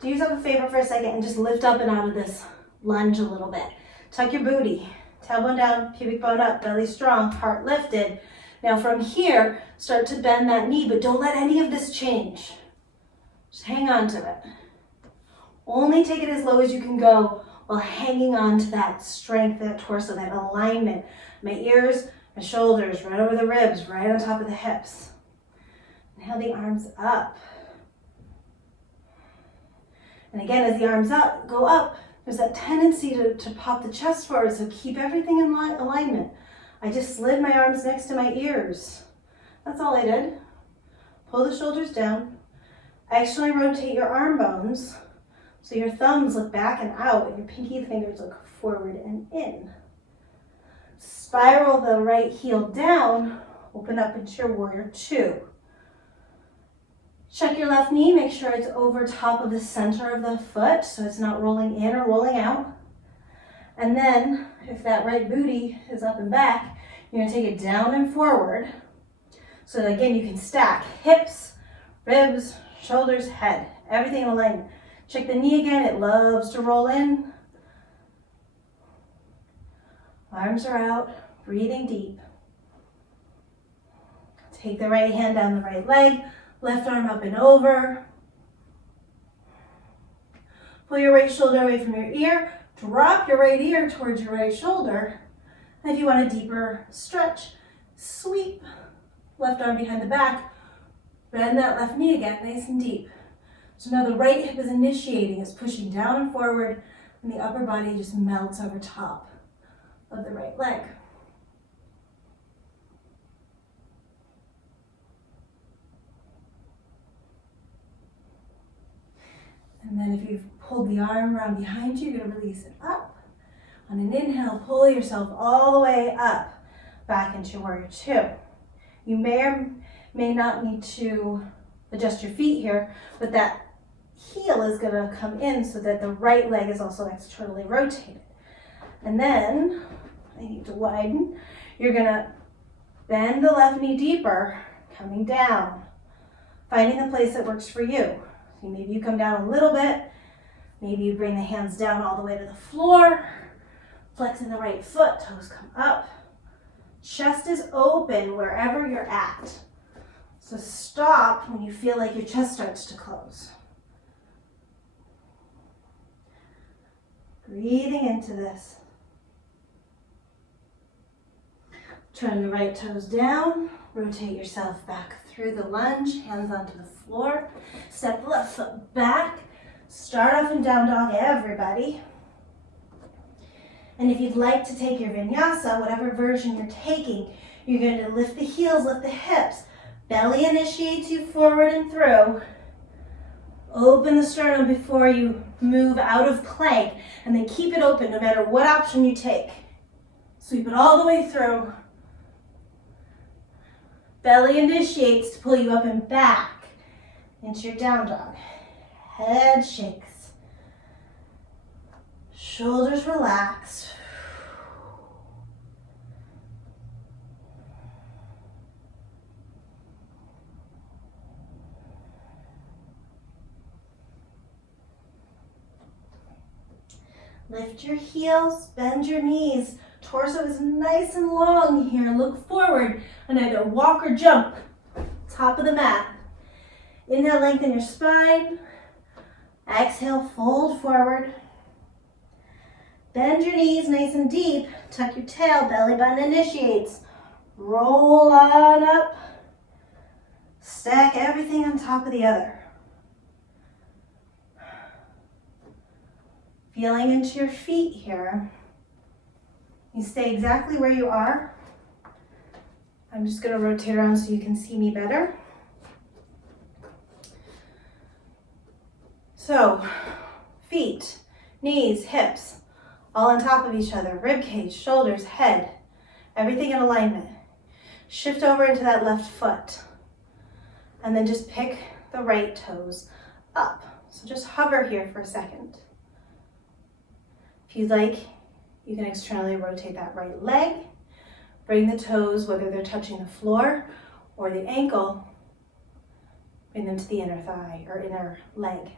Do yourself a favor for a second and just lift up and out of this lunge a little bit. Tuck your booty, tailbone down, pubic bone up, belly strong, heart lifted. Now from here, start to bend that knee, but don't let any of this change. Just hang on to it. Only take it as low as you can go while hanging on to that strength, that torso, that alignment. My ears, my shoulders, right over the ribs, right on top of the hips. Inhale the arms up. And again, as the arms go up, there's that tendency to pop the chest forward, so keep everything in alignment. I just slid my arms next to my ears. That's all I did. Pull the shoulders down. Externally rotate your arm bones, so your thumbs look back and out, and your pinky fingers look forward and in. Spiral the right heel down, open up into your warrior two. Check your left knee, make sure it's over top of the center of the foot, so it's not rolling in or rolling out. And then, if that right booty is up and back, you're gonna take it down and forward. So that again, you can stack hips, ribs, shoulders, head, everything in alignment. Check the knee again, it loves to roll in. Arms are out, breathing deep. Take the right hand down the right leg, left arm up and over. Pull your right shoulder away from your ear, drop your right ear towards your right shoulder. And if you want a deeper stretch, sweep left arm behind the back, bend that left knee again, nice and deep. So now the right hip is initiating, it's pushing down and forward, and the upper body just melts over top of the right leg. And then if you've pulled the arm around behind you, you're going to release it up. On an inhale, pull yourself all the way up, back into warrior two. You may or may not need to adjust your feet here, but that heel is going to come in so that the right leg is also externally rotated. And then, I need to widen, you're going to bend the left knee deeper, coming down, finding the place that works for you. So maybe you come down a little bit, maybe you bring the hands down all the way to the floor, flexing the right foot, toes come up. Chest is open wherever you're at. So stop when you feel like your chest starts to close. Breathing into this. Turn the right toes down, rotate yourself back through the lunge, hands onto the floor. Step the left foot back, start off in down dog, everybody. And if you'd like to take your vinyasa, whatever version you're taking, you're going to lift the heels, lift the hips. Belly initiates you forward and through. Open the sternum before you move out of plank, and then keep it open no matter what option you take. Sweep it all the way through. Belly initiates to pull you up and back into your down dog. Head shakes. Shoulders relax. Lift your heels, bend your knees. Torso is nice and long here. Look forward and either walk or jump. Top of the mat. Inhale, lengthen your spine. Exhale, fold forward. Bend your knees nice and deep. Tuck your tail, belly button initiates. Roll on up. Stack everything on top of the other. Feeling into your feet here. You stay exactly where you are. I'm just going to rotate around so you can see me better. So, feet, knees, hips, all on top of each other. Rib cage, shoulders, head, everything in alignment. Shift over into that left foot. And then just pick the right toes up. So just hover here for a second. If you'd like, you can externally rotate that right leg. Bring the toes, whether they're touching the floor or the ankle, bring them to the inner thigh or inner leg.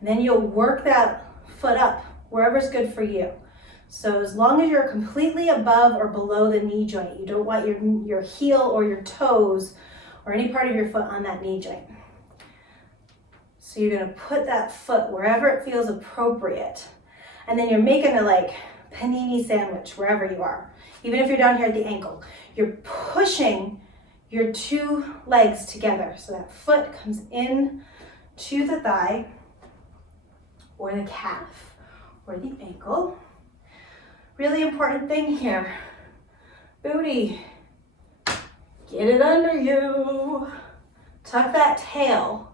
And then you'll work that foot up wherever's good for you. So as long as you're completely above or below the knee joint, you don't want your heel or your toes or any part of your foot on that knee joint. So you're gonna put that foot wherever it feels appropriate. And then you're making a like panini sandwich wherever you are. Even if you're down here at the ankle, you're pushing your two legs together. So that foot comes in to the thigh or the calf or the ankle. Really important thing here. Booty, get it under you. Tuck that tail.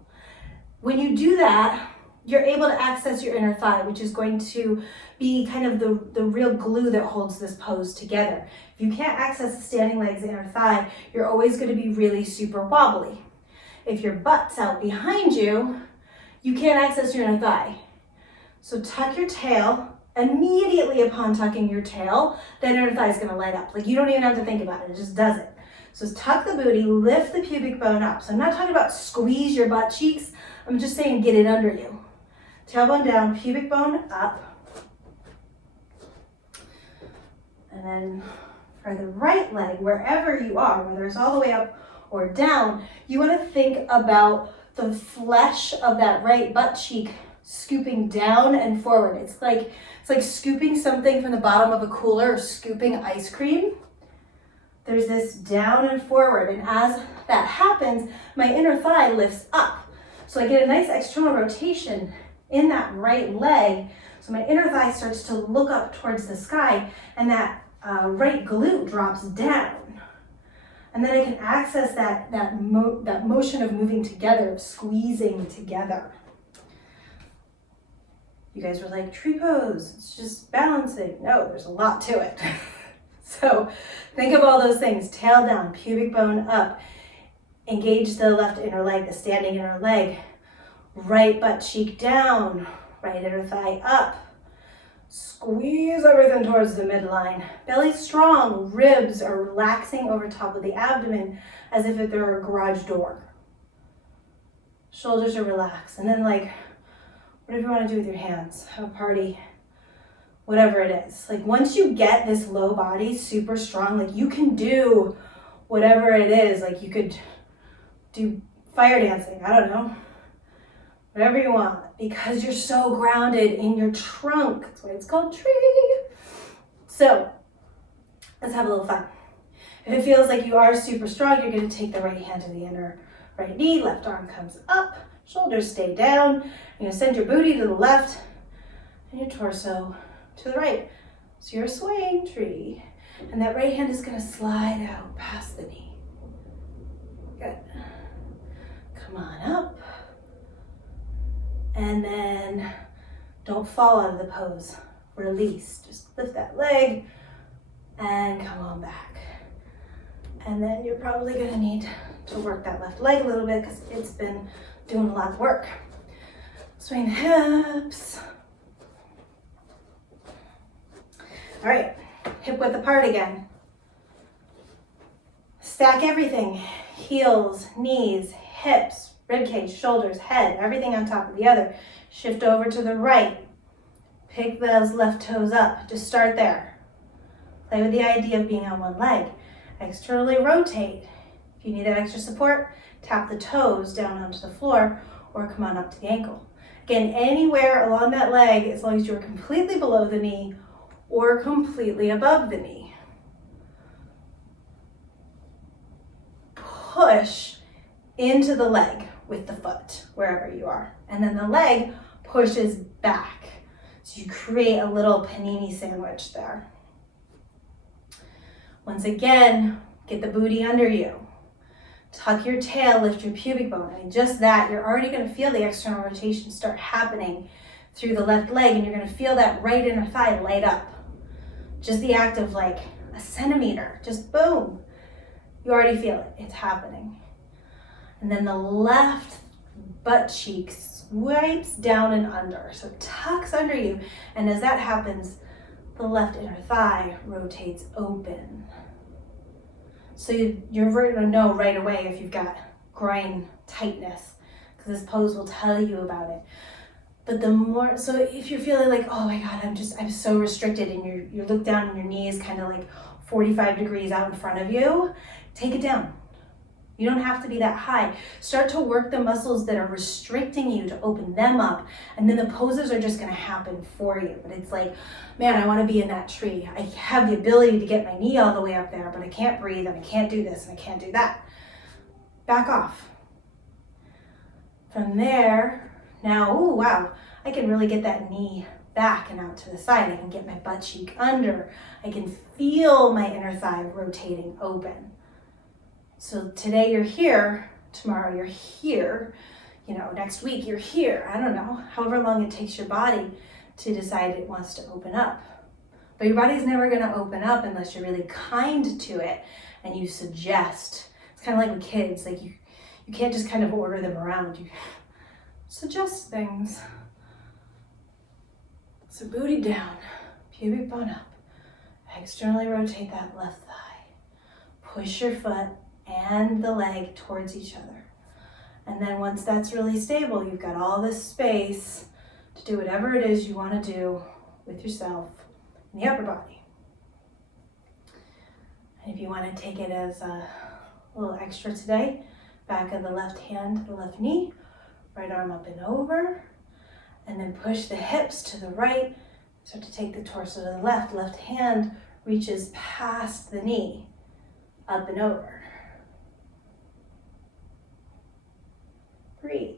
When you do that, you're able to access your inner thigh, which is going to be kind of the real glue that holds this pose together. If you can't access the standing legs, the inner thigh, you're always going to be really super wobbly. If your butt's out behind you, you can't access your inner thigh. So tuck your tail. Immediately upon tucking your tail, that inner thigh is going to light up. Like you don't even have to think about it, it just does it. So tuck the booty, lift the pubic bone up. So I'm not talking about squeeze your butt cheeks, I'm just saying get it under you. Tailbone down, pubic bone up. And then for the right leg, wherever you are, whether it's all the way up or down, you want to think about the flesh of that right butt cheek scooping down and forward. It's like scooping something from the bottom of a cooler or scooping ice cream. There's this down and forward, and as that happens, my inner thigh lifts up. So I get a nice external rotation in that right leg. So my inner thigh starts to look up towards the sky, and that right glute drops down. And then I can access that motion of moving together, of squeezing together. You guys were like, tree pose, it's just balancing. No, there's a lot to it. So think of all those things. Tail down, pubic bone up. Engage the left inner leg, the standing inner leg. Right butt cheek down, right inner thigh up. Squeeze everything towards the midline. Belly strong, ribs are relaxing over top of the abdomen as if they're a garage door. Shoulders are relaxed. And then like, whatever you want to do with your hands, have a party, whatever it is. Like once you get this low body super strong, like you can do whatever it is. Like you could do fire dancing, I don't know, whatever you want, because you're so grounded in your trunk. That's why it's called tree. So let's have a little fun. If it feels like you are super strong, you're going to take the right hand to the inner right knee, left arm comes up, shoulders stay down. You're going to send your booty to the left and your torso to the right. So you're swaying tree. And that right hand is going to slide out past the knee. Good. Come on up. And then don't fall out of the pose. Release. Just lift that leg and come on back. And then you're probably gonna need to work that left leg a little bit because it's been doing a lot of work. Swing the hips. All right, hip width apart again. Stack everything. Heels, knees, hips, ribcage, shoulders, head, everything on top of the other. Shift over to the right. Pick those left toes up. Just start there. Play with the idea of being on one leg. Externally rotate. If you need that extra support, tap the toes down onto the floor or come on up to the ankle. Again, anywhere along that leg, as long as you're completely below the knee or completely above the knee. Push into the leg with the foot, wherever you are. And then the leg pushes back. So you create a little panini sandwich there. Once again, get the booty under you. Tuck your tail, lift your pubic bone. I mean, just that, you're already gonna feel the external rotation start happening through the left leg, and you're gonna feel that right inner thigh light up. Just the act of like a centimeter, just boom. You already feel it, it's happening. And then the left butt cheek swipes down and under. So it tucks under you. And as that happens, the left inner thigh rotates open. So you're going to know right away if you've got groin tightness, because this pose will tell you about it. But the more, so if you're feeling like, oh my God, I'm so restricted, and you look down and your knee is kind of like 45 degrees out in front of you, take it down. You don't have to be that high. Start to work the muscles that are restricting you to open them up, and then the poses are just gonna happen for you. But it's like, man, I wanna be in that tree. I have the ability to get my knee all the way up there, but I can't breathe, and I can't do this, and I can't do that. Back off. From there, now, oh wow, I can really get that knee back and out to the side. I can get my butt cheek under. I can feel my inner thigh rotating open. So today you're here, tomorrow you're here, next week you're here. I don't know, however long it takes your body to decide it wants to open up. But your body's never gonna open up unless you're really kind to it and you suggest. It's kind of like with kids, like you can't just kind of order them around. You suggest things. So booty down, pubic bone up. Externally rotate that left thigh. Push your foot and the leg towards each other. And then once that's really stable, you've got all this space to do whatever it is you want to do with yourself in the upper body. And if you want to take it as a little extra today, back of the left hand to the left knee, right arm up and over, and then push the hips to the right. Start to take the torso to the left. Left hand reaches past the knee, up and over. Breathe.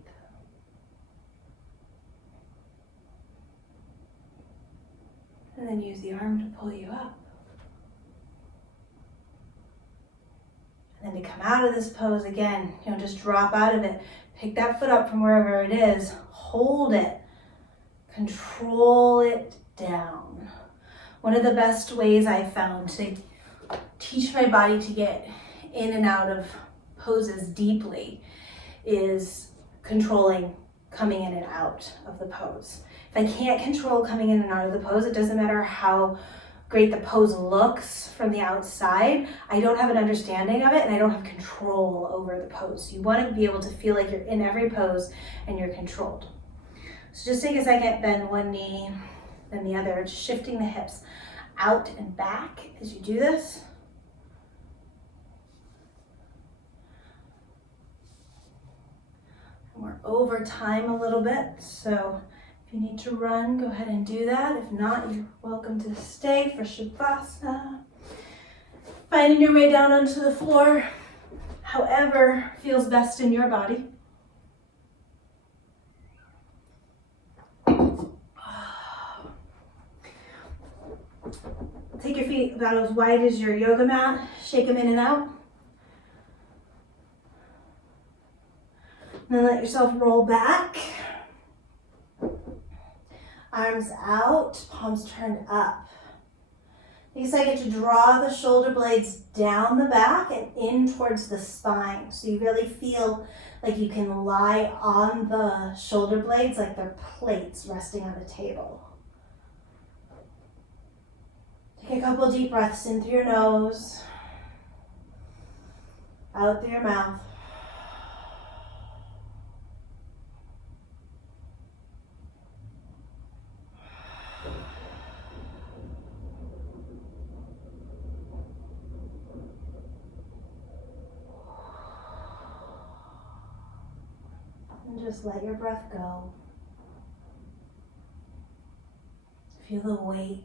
And then use the arm to pull you up. And then to come out of this pose again, just drop out of it. Pick that foot up from wherever it is. Hold it. Control it down. One of the best ways I've found to teach my body to get in and out of poses deeply is controlling coming in and out of the pose. If I can't control coming in and out of the pose, it doesn't matter how great the pose looks from the outside, I don't have an understanding of it and I don't have control over the pose. You want to be able to feel like you're in every pose and you're controlled. So just take a second, bend one knee, then the other, just shifting the hips out and back as you do this. And we're over time a little bit, so if you need to run, go ahead and do that. If not, you're welcome to stay for Shavasana. Finding your way down onto the floor, however feels best in your body. Take your feet about as wide as your yoga mat. Shake them in and out. And then let yourself roll back. Arms out, palms turned up. Next, I get to draw the shoulder blades down the back and in towards the spine. So you really feel like you can lie on the shoulder blades like they're plates resting on a table. Take a couple deep breaths in through your nose, out through your mouth. And just let your breath go. Feel the weight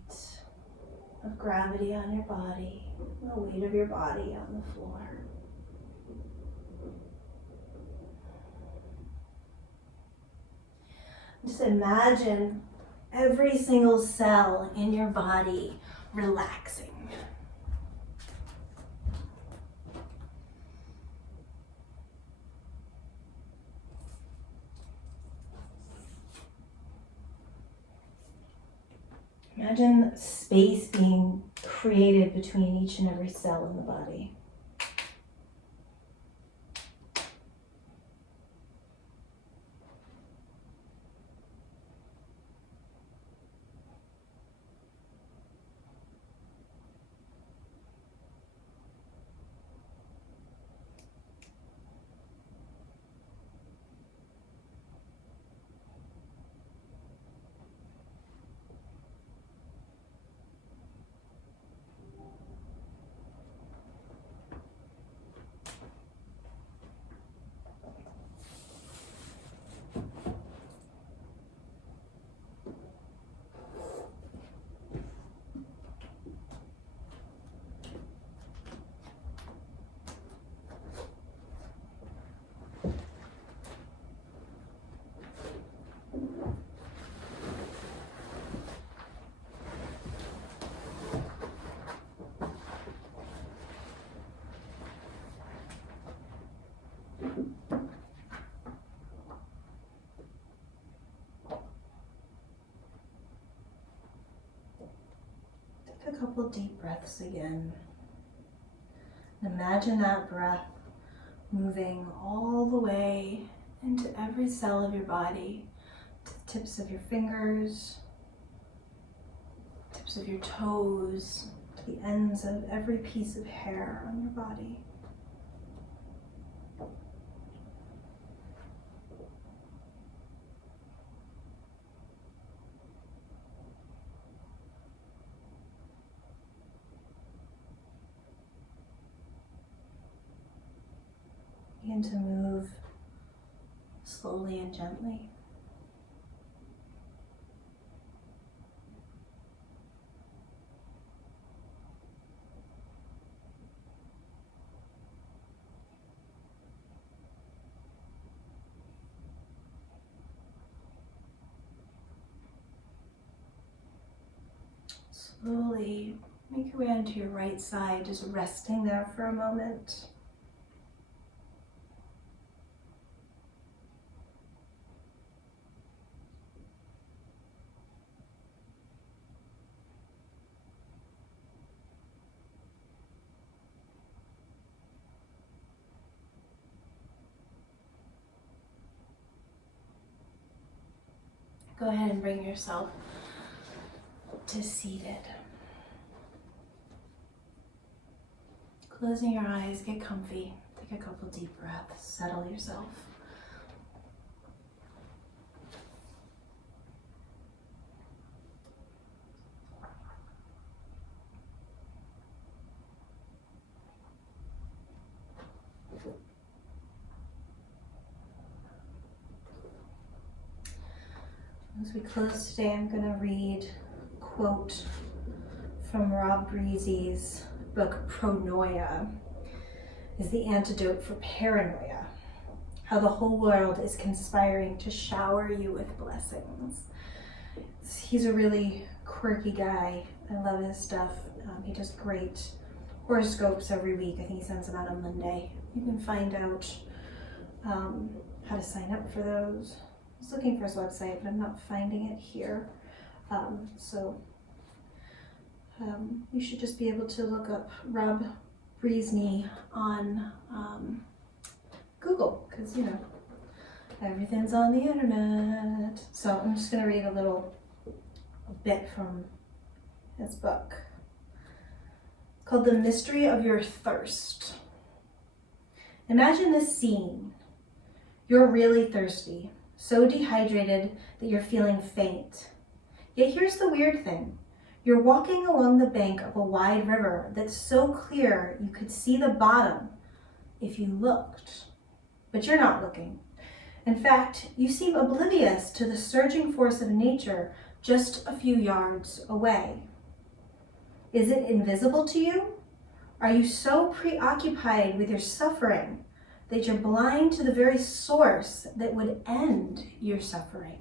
of gravity on your body, the weight of your body on the floor. Just imagine every single cell in your body relaxing. Imagine space being created between each and every cell in the body. Take a couple deep breaths again. Imagine that breath moving all the way into every cell of your body, to the tips of your fingers, tips of your toes, to the ends of every piece of hair on your body. Begin to move slowly and gently. Slowly make your way onto your right side, just resting there for a moment. Go ahead and bring yourself to seated. Closing your eyes, get comfy. Take a couple deep breaths, settle yourself. As we close today, I'm going to read a quote from Rob Breezy's book, Pronoia, is the antidote for paranoia. How the whole world is conspiring to shower you with blessings. He's a really quirky guy. I love his stuff. He does great horoscopes every week. I think he sends them out on Monday. You can find out how to sign up for those. I was looking for his website, but I'm not finding it here. You should just be able to look up Rub Breeze Knee on Google, because you know, everything's on the internet. So I'm just going to read a bit from his book called The Mystery of Your Thirst. Imagine this scene. You're really thirsty, so dehydrated that you're feeling faint. Yet here's the weird thing. You're walking along the bank of a wide river that's so clear you could see the bottom if you looked. But you're not looking. In fact, you seem oblivious to the surging force of nature just a few yards away. Is it invisible to you? Are you so preoccupied with your suffering that you're blind to the very source that would end your suffering?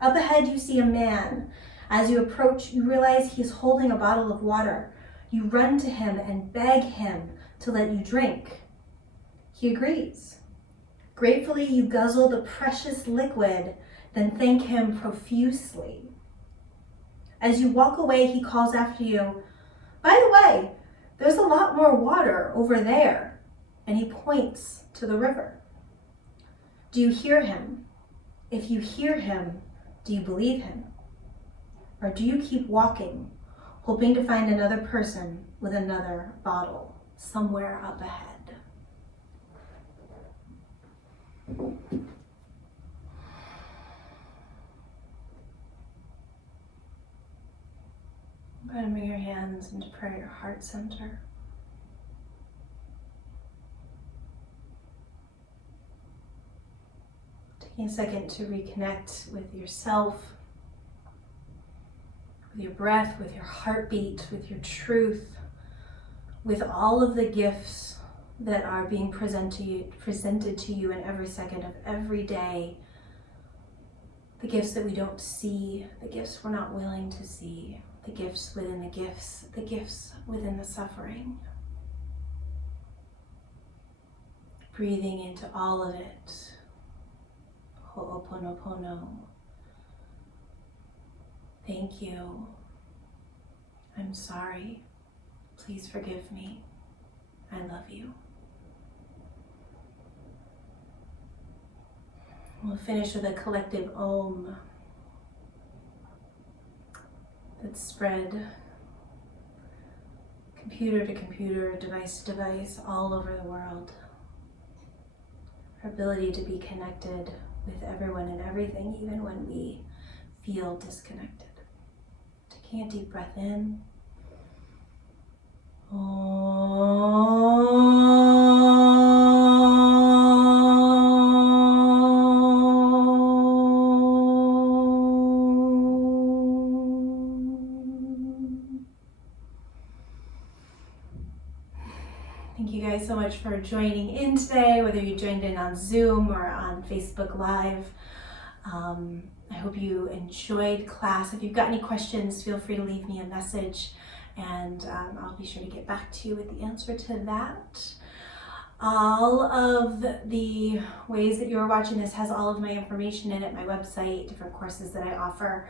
Up ahead, you see a man. As you approach, you realize he's holding a bottle of water. You run to him and beg him to let you drink. He agrees. Gratefully, you guzzle the precious liquid, then thank him profusely. As you walk away, he calls after you, "By the way, there's a lot more water over there," and he points to the river. Do you hear him? If you hear him, do you believe him? Or do you keep walking, hoping to find another person with another bottle somewhere up ahead? Go ahead and bring your hands into prayer, your heart center. Taking a second to reconnect with yourself, with your breath, with your heartbeat, with your truth, with all of the gifts that are being presented to you in every second of every day. The gifts that we don't see, the gifts we're not willing to see, the gifts within the gifts within the suffering. Breathing into all of it. Ho'oponopono. Thank you. I'm sorry. Please forgive me. I love you. We'll finish with a collective Om that's spread computer to computer, device to device, all over the world. Our ability to be connected with everyone and everything, even when we feel disconnected. Taking a deep breath in. Thank you guys so much for joining in today, whether you joined in on Zoom or on Facebook Live. I hope you enjoyed class. If you've got any questions, feel free to leave me a message, and I'll be sure to get back to you with the answer to that. All of the ways that you're watching this has all of my information in it, my website, different courses that I offer.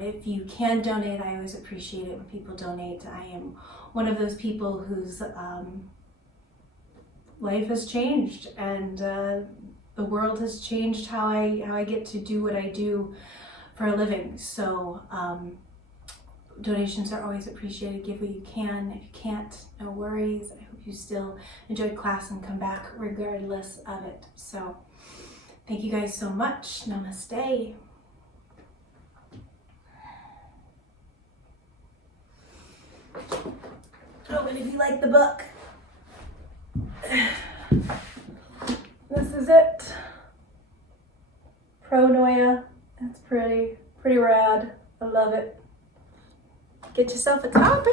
If you can donate, I always appreciate it when people donate. I am one of those people whose life has changed, and the world has changed how I get to do what I do for a living. So donations are always appreciated. Give what you can. If you can't, no worries. I hope you still enjoyed class and come back regardless of it. So thank you guys so much. Namaste. Oh, and if you like the book, this is it. Pronoia. It's pretty rad. I love it. Get yourself a copy.